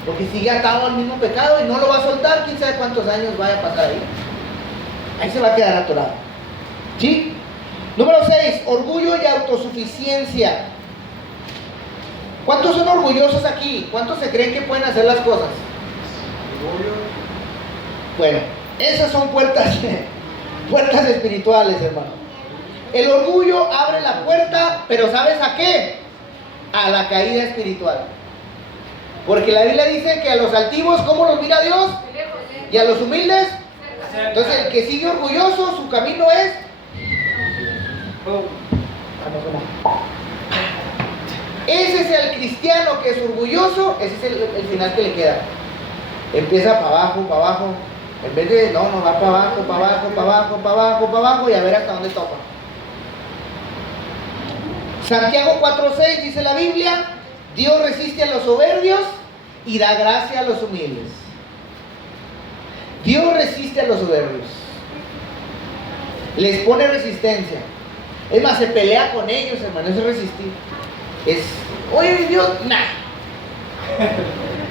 porque sigue atado al mismo pecado y no lo va a soltar. Quién sabe cuántos años vaya a pasar ahí. Ahí se va a quedar atorado. ¿Sí? Número 6, orgullo y autosuficiencia. ¿Cuántos son orgullosos aquí? ¿Cuántos se creen que pueden hacer las cosas? Bueno, esas son puertas espirituales, hermano. El orgullo abre la puerta, pero ¿sabes a qué? A la caída espiritual. Porque la Biblia dice que a los altivos, ¿cómo los mira Dios? Y a los humildes. Entonces el que sigue orgulloso, su camino es... Ese es el cristiano que es orgulloso, ese es el final que le queda. Empieza para abajo, en vez de, no, va para abajo, y a ver hasta dónde topa. Santiago 4:6 dice la Biblia, Dios resiste a los soberbios y da gracia a los humildes. Dios resiste a los soberbios, les pone resistencia. Es más, se pelea con ellos, hermano. Eso es resistir. Oye, Dios, nah.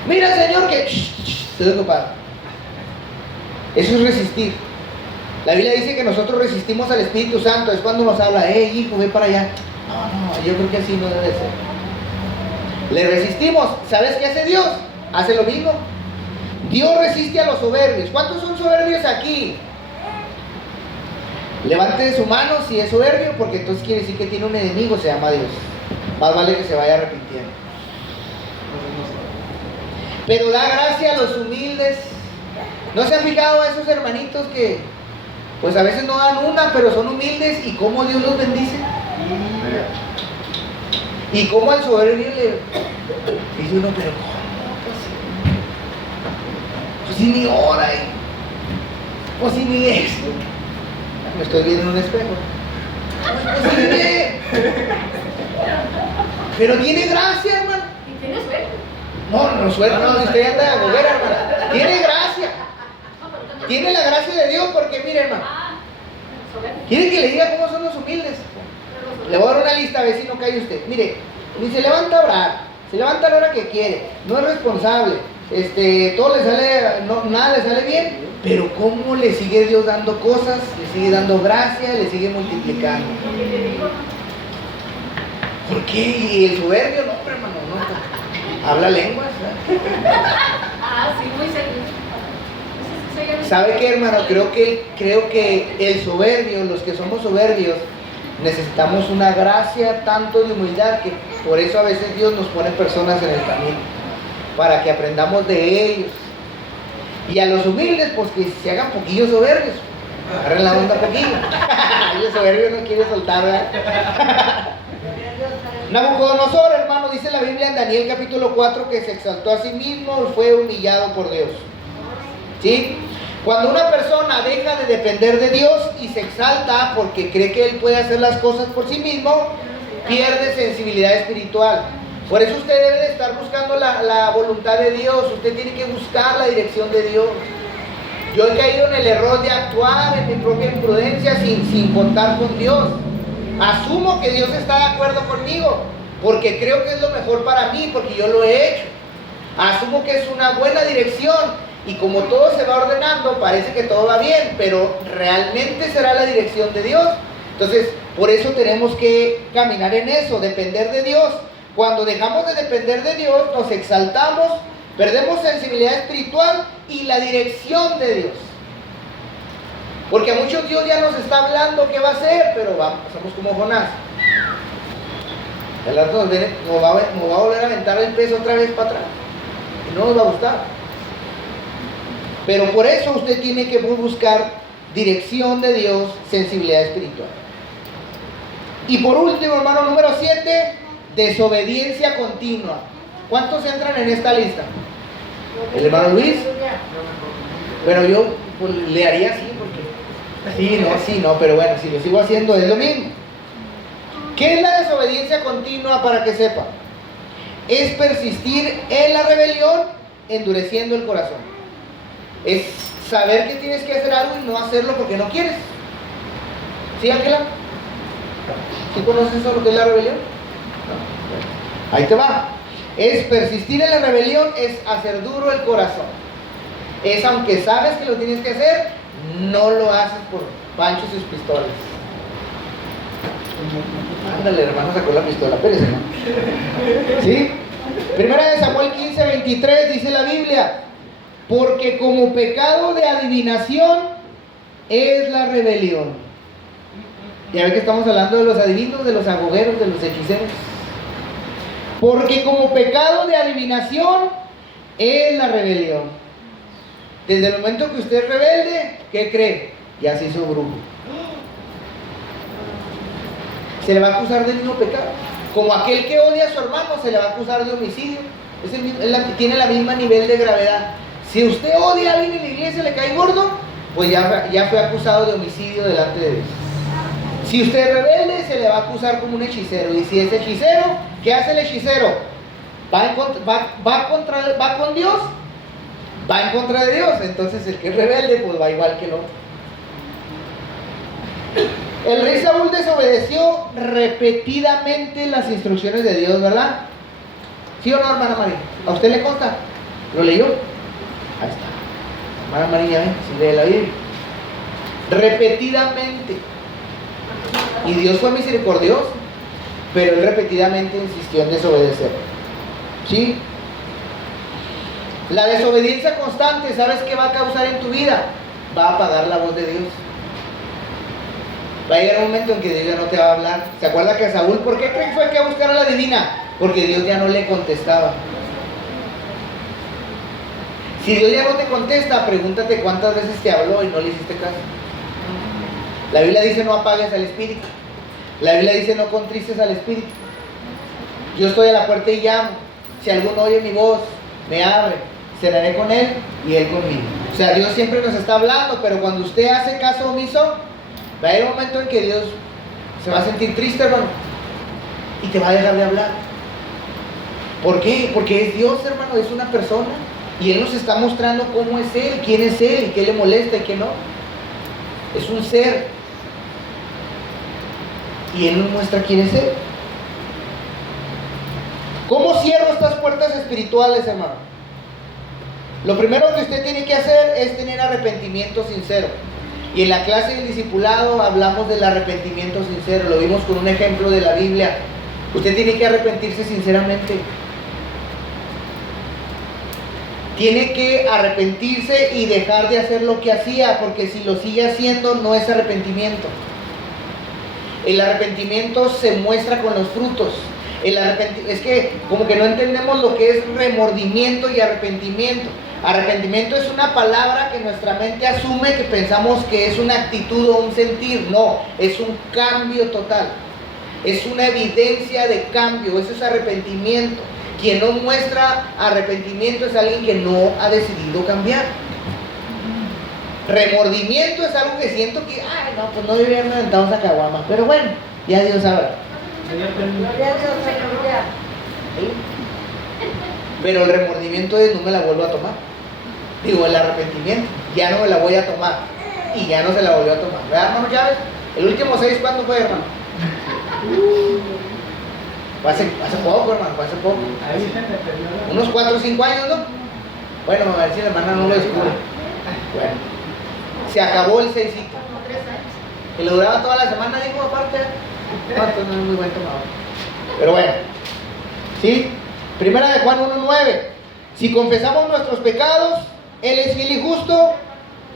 Mira, Señor, que estoy ocupado. Eso es resistir. La Biblia dice que nosotros resistimos al Espíritu Santo. Es cuando nos habla, hijo, ve para allá. No, yo creo que así no debe ser. Le resistimos. ¿Sabes qué hace Dios? Hace lo mismo. Dios resiste a los soberbios. ¿Cuántos son soberbios aquí? Levante su mano si es soberbio, porque entonces quiere decir que tiene un enemigo, se llama Dios. Más vale que se vaya arrepintiendo. Pero da gracia a los humildes. ¿No se han fijado a esos hermanitos que pues a veces no dan una, pero son humildes, y cómo Dios los bendice? Y cómo al soberbio le dice uno, pero ¿cómo? Pues si ni ora, pues si ni esto. Me estoy viendo en un espejo. Pues si ni. Pero tiene gracia, hermano. ¿Y tienes suerte? No, suerte no, si usted anda de agogera, hermano. Tiene gracia. Tiene la gracia de Dios, porque mire, hermano. ¿Quiere que le diga cómo son los humildes? Le voy a dar una lista, a ver si no cae usted. Mire, ni se levanta a orar, se levanta a la hora que quiere, no es responsable, todo le sale, nada le sale bien, pero cómo le sigue Dios dando cosas, le sigue dando gracia, le sigue multiplicando. ¿Por qué? Y el soberbio, no, hombre, hermano, no, habla lenguas, ¿verdad? Sí, muy serio. ¿Sabe qué, hermano? Creo que el soberbio, los que somos soberbios, necesitamos una gracia tanto de humildad, que por eso a veces Dios nos pone personas en el camino, para que aprendamos de ellos. Y a los humildes, pues que se hagan poquillos soberbios, agarren la onda poquillo. El soberbio no quiere soltar, ¿verdad? Nabucodonosor, hermano, dice la Biblia en Daniel capítulo 4 que se exaltó a sí mismo y fue humillado por Dios. ¿Sí? Cuando una persona deja de depender de Dios y se exalta porque cree que Él puede hacer las cosas por sí mismo, pierde sensibilidad espiritual. Por eso usted debe de estar buscando la voluntad de Dios. Usted tiene que buscar la dirección de Dios. Yo he caído en el error de actuar en mi propia imprudencia sin contar con Dios. Asumo que Dios está de acuerdo conmigo porque creo que es lo mejor para mí, porque yo lo he hecho. Asumo que es una buena dirección. Y como todo se va ordenando, parece que todo va bien, pero ¿realmente será la dirección de Dios? Entonces, por eso tenemos que caminar en eso, depender de Dios. Cuando dejamos de depender de Dios, nos exaltamos, perdemos sensibilidad espiritual y la dirección de Dios. Porque a muchos Dios ya nos está hablando qué va a hacer, pero vamos, somos como Jonás. El rato nos va a volver a aventar el peso otra vez para atrás. Y no nos va a gustar. Pero por eso usted tiene que buscar dirección de Dios, sensibilidad espiritual. Y por último, hermano, número 7, desobediencia continua. ¿Cuántos entran en esta lista? ¿El hermano Luis? Bueno, yo pues, le haría así porque... Sí, no, pero bueno, si lo sigo haciendo es lo mismo. ¿Qué es la desobediencia continua, para que sepa? Es persistir en la rebelión, endureciendo el corazón. Es saber que tienes que hacer algo y no hacerlo porque no quieres. ¿Sí, Ángela? ¿Sí conoces eso, lo que es la rebelión? No. Ahí te va. Es persistir en la rebelión, es hacer duro el corazón. Es aunque sabes que lo tienes que hacer, no lo haces por Pancho y sus pistolas. Ándale, hermano, sacó la pistola, espérese, ¿no? ¿Sí? Primera de Samuel 15:23 dice la Biblia: porque como pecado de adivinación es la rebelión. Ya ve que estamos hablando de los adivinos, de los agoreros, de los hechiceros. Porque como pecado de adivinación es la rebelión. Desde el momento que usted es rebelde, ¿qué cree? Ya se hizo brujo. Se le va a acusar del mismo pecado. Como aquel que odia a su hermano, se le va a acusar de homicidio. Tiene la misma nivel de gravedad. Si usted odia a alguien en la iglesia, le cae gordo, pues ya fue acusado de homicidio delante de Dios. Si usted es rebelde, se le va a acusar como un hechicero. Y si es hechicero, ¿qué hace el hechicero? Va con Dios, va en contra de Dios. Entonces el que es rebelde, pues va igual que el otro. El rey Saúl desobedeció repetidamente las instrucciones de Dios, ¿verdad? ¿Sí o no, hermana María? ¿A usted le consta? ¿Lo leyó? Ahí está. Hermana María, ¿ven? Si lee la Biblia. Repetidamente. Y Dios fue misericordioso, pero él repetidamente insistió en desobedecer. ¿Sí? La desobediencia constante, ¿sabes qué va a causar en tu vida? Va a apagar la voz de Dios. Va a llegar un momento en que Dios ya no te va a hablar. ¿Se acuerda que Saúl, por qué creen que fue que a buscar a la divina? Porque Dios ya no le contestaba. Si Dios ya no te contesta, pregúntate cuántas veces te habló y no le hiciste caso. La Biblia dice no apagues al Espíritu. La Biblia dice no contristes al Espíritu. Yo estoy a la puerta y llamo. Si alguno oye mi voz, me abre, cenaré con él y él conmigo. O sea, Dios siempre nos está hablando, pero cuando usted hace caso omiso, va a haber un momento en que Dios se va a sentir triste, hermano, y te va a dejar de hablar. ¿Por qué? Porque es Dios, hermano, es una persona, y Él nos está mostrando cómo es Él, quién es Él, y qué le molesta y qué no. Es un ser, y Él nos muestra quién es Él. ¿Cómo cierro estas puertas espirituales, hermano? Lo primero que usted tiene que hacer es tener arrepentimiento sincero. Y en la clase del discipulado hablamos del arrepentimiento sincero. Lo vimos con un ejemplo de la Biblia. Usted tiene que arrepentirse sinceramente. Tiene que arrepentirse y dejar de hacer lo que hacía, porque si lo sigue haciendo no es arrepentimiento. El arrepentimiento se muestra con los frutos. Es que como que no entendemos lo que es remordimiento y arrepentimiento. Arrepentimiento es una palabra que nuestra mente asume que pensamos que es una actitud o un sentir. No, es un cambio total. Es una evidencia de cambio, eso es arrepentimiento. Quien no muestra arrepentimiento es alguien que no ha decidido cambiar. Remordimiento es algo que siento que, ay no, pues no debía haberme aventado esa caguama, pero bueno, ya Dios sabe. ¿Sí? Pero el remordimiento es no me la vuelvo a tomar. Digo, el arrepentimiento, ya no me la voy a tomar. Y ya no se la volvió a tomar. ¿Verdad, hermano Chávez? El último 6, ¿cuándo fue, hermano? Hace poco, hermano, hace poco. Unos 4 o 5 años, ¿no? Bueno, a ver si la hermana no lo descubre. Bueno, se acabó el 6. Que lo duraba toda la semana, digo, aparte. No, entonces no es muy buen tomador. Pero bueno, ¿sí? Primera de Juan 1:9. Si confesamos nuestros pecados, Él es fiel y justo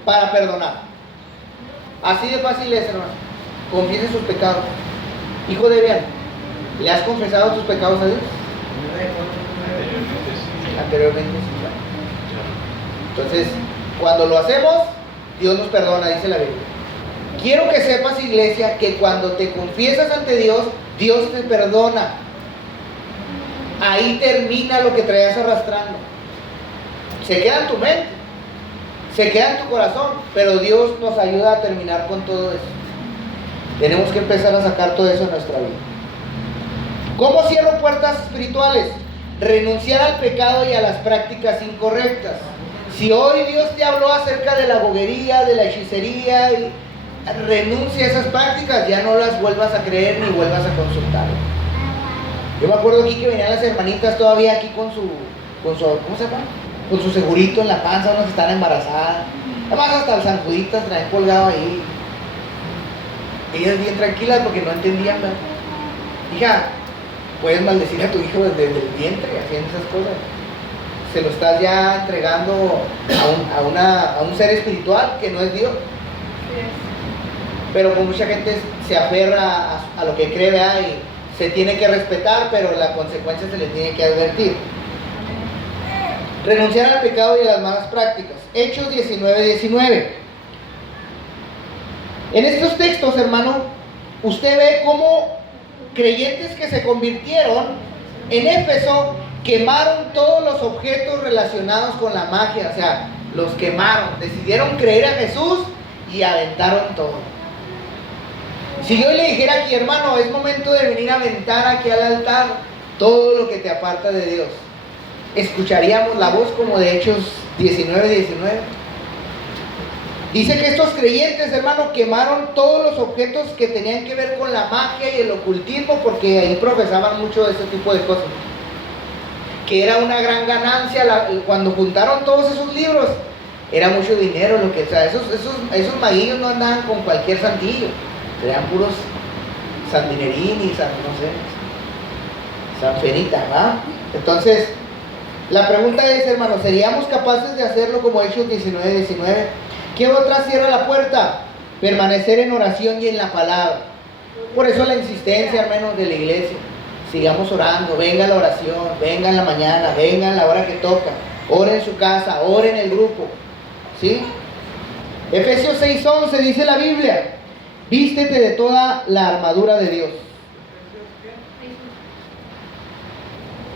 para perdonar. Así de fácil es, hermano. Confiese sus pecados. Hijo de bien, ¿le has confesado tus pecados a Dios? Anteriormente, sí, claro. Entonces, cuando lo hacemos, Dios nos perdona, dice la Biblia. Quiero que sepas, iglesia, que cuando te confiesas ante Dios, Dios te perdona. Ahí termina lo que traías arrastrando. Se queda en tu mente, se queda en tu corazón, pero Dios nos ayuda a terminar con todo eso. Tenemos que empezar a sacar todo eso de nuestra vida. ¿Cómo cierro puertas espirituales? Renunciar al pecado y a las prácticas incorrectas. Si hoy Dios te habló acerca de la boguería, de la hechicería, y renuncia a esas prácticas, ya no las vuelvas a creer ni vuelvas a consultar. Yo me acuerdo aquí que venían las hermanitas todavía aquí con su ¿cómo se llama? Con su segurito en la panza, unas están embarazadas. Además hasta el sanjuditas traen colgado ahí. Ellas bien tranquilas porque no entendían, ¿verdad? Hija, puedes maldecir a tu hijo desde el vientre haciendo esas cosas. Se lo estás ya entregando a un ser espiritual que no es Dios. Pero pues mucha gente se aferra a lo que cree, ¿verdad? Y se tiene que respetar, pero la consecuencia se le tiene que advertir. Renunciar al pecado y a las malas prácticas. Hechos 19:19. En estos textos, hermano, usted ve cómo creyentes que se convirtieron en Éfeso quemaron todos los objetos relacionados con la magia. O sea, los quemaron, decidieron creer a Jesús y aventaron todo. Si yo le dijera aquí, hermano, es momento de venir a aventar aquí al altar todo lo que te aparta de Dios, escucharíamos la voz como de Hechos 19:19. Dice que estos creyentes, hermano, quemaron todos los objetos que tenían que ver con la magia y el ocultismo, porque ahí profesaban mucho de ese tipo de cosas, que era una gran ganancia. Cuando juntaron todos esos libros, era mucho dinero lo que, o sea, esos maguillos no andaban con cualquier santillo, eran puros sandinerín y no sé, sanfenita, ¿verdad? Entonces, la pregunta es, hermano, ¿seríamos capaces de hacerlo como Hechos 19:19? ¿Qué otra cierra la puerta? Permanecer en oración y en la palabra. Por eso la insistencia, hermanos, de la iglesia. Sigamos orando, venga la oración, venga en la mañana, venga en la hora que toca. Ore en su casa, ore en el grupo. ¿Sí? Efesios 6:11 dice la Biblia: vístete de toda la armadura de Dios.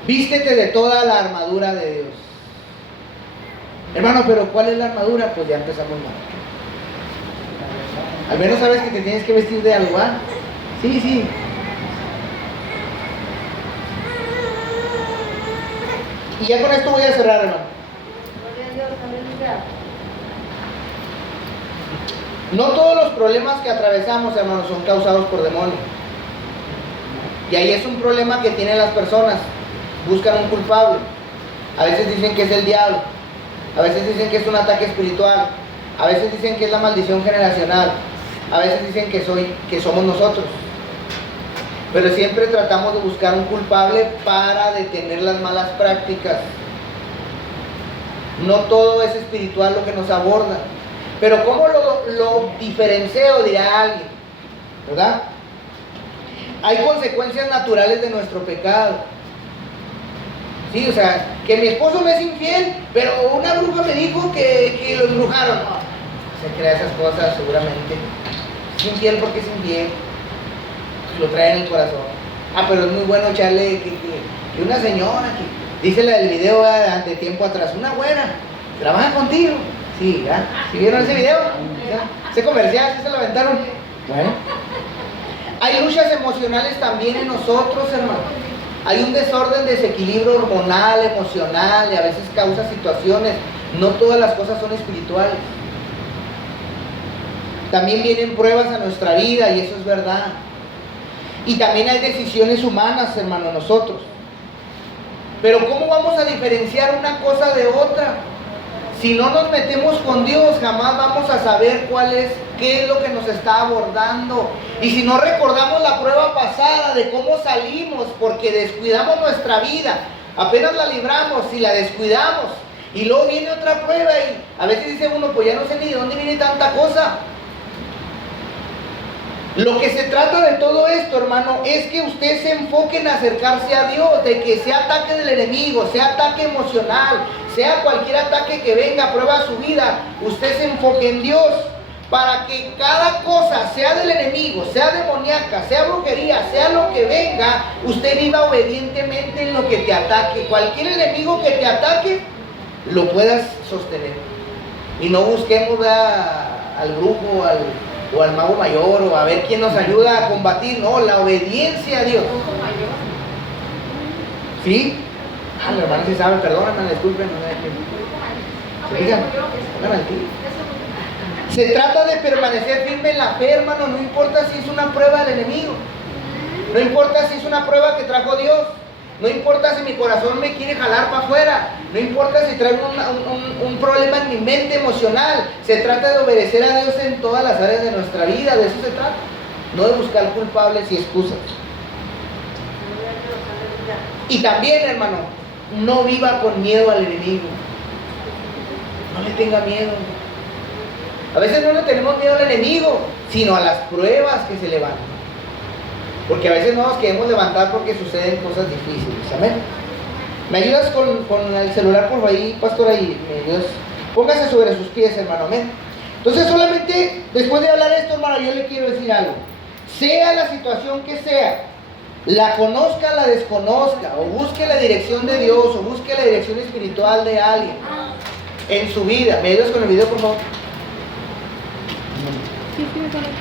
Vístete de toda la armadura de Dios. Hermano, pero ¿cuál es la armadura? Pues ya empezamos mal. Al menos sabes que te tienes que vestir de algo, ¿ah? Sí, sí. Y ya con esto voy a cerrar, hermano. No todos los problemas que atravesamos, hermanos, son causados por demonios. Y ahí es un problema que tienen las personas. Buscan un culpable. A veces dicen que es el diablo. A veces dicen que es un ataque espiritual. A veces dicen que es la maldición generacional. A veces dicen que somos nosotros. Pero siempre tratamos de buscar un culpable para detener las malas prácticas. No todo es espiritual lo que nos aborda. Pero ¿cómo lo diferencio? Dirá alguien, ¿verdad? Hay consecuencias naturales de nuestro pecado. Sí, o sea, que mi esposo me es infiel, pero una bruja me dijo que lo embrujaron. No, se crea esas cosas seguramente. Es infiel porque es infiel. Lo trae en el corazón. Ah, pero es muy bueno echarle que una señora, que dice la del video ante tiempo atrás, una buena, trabaja contigo. Sí, ¿ya? ¿Sí vieron ese video? ¿Ya? Ese comercial, ¿sí se lo aventaron? Bueno. Hay luchas emocionales también en nosotros, hermano. Hay un desorden, desequilibrio hormonal, emocional, y a veces causa situaciones. No todas las cosas son espirituales. También vienen pruebas a nuestra vida, y eso es verdad. Y también hay decisiones humanas, hermano, nosotros. Pero ¿cómo vamos a diferenciar una cosa de otra? Si no nos metemos con Dios, jamás vamos a saber qué es lo que nos está abordando. Y si no recordamos la prueba pasada de cómo salimos, porque descuidamos nuestra vida, apenas la libramos y la descuidamos, y luego viene otra prueba y a veces dice uno, pues ya no sé ni de dónde viene tanta cosa. Lo que se trata de todo esto, hermano, es que usted se enfoque en acercarse a Dios, de que sea ataque del enemigo, sea ataque emocional, sea cualquier ataque que venga a prueba su vida, usted se enfoque en Dios, para que cada cosa, sea del enemigo, sea demoníaca, sea brujería, sea lo que venga, usted viva obedientemente en lo que te ataque. Cualquier enemigo que te ataque, lo puedas sostener. Y no busquemos al brujo, o al mago mayor, o a ver quién nos ayuda a combatir. No, la obediencia a Dios. ¿Sí? La hermana sí sabe, perdóname, disculpen. Se trata de permanecer firme en la fe, hermano. No importa si es una prueba del enemigo. No importa si es una prueba que trajo Dios. No importa si mi corazón me quiere jalar para afuera. No importa si traigo un problema en mi mente emocional. Se trata de obedecer a Dios en todas las áreas de nuestra vida. De eso se trata. No de buscar culpables y excusas. Y también, hermano, no viva con miedo al enemigo. No le tenga miedo. A veces no le tenemos miedo al enemigo, sino a las pruebas que se levantan. Porque a veces no nos queremos levantar porque suceden cosas difíciles. Amén. ¿Me ayudas con el celular por ahí, pastor? Ahí, ¿me ayudas? Póngase sobre sus pies, hermano. Amén. Entonces, solamente después de hablar esto, hermano, yo le quiero decir algo. Sea la situación que sea, la conozca, la desconozca, o busque la dirección de Dios, o busque la dirección espiritual de alguien en su vida. ¿Me ayudas con el video, por favor? Sí, me conecto.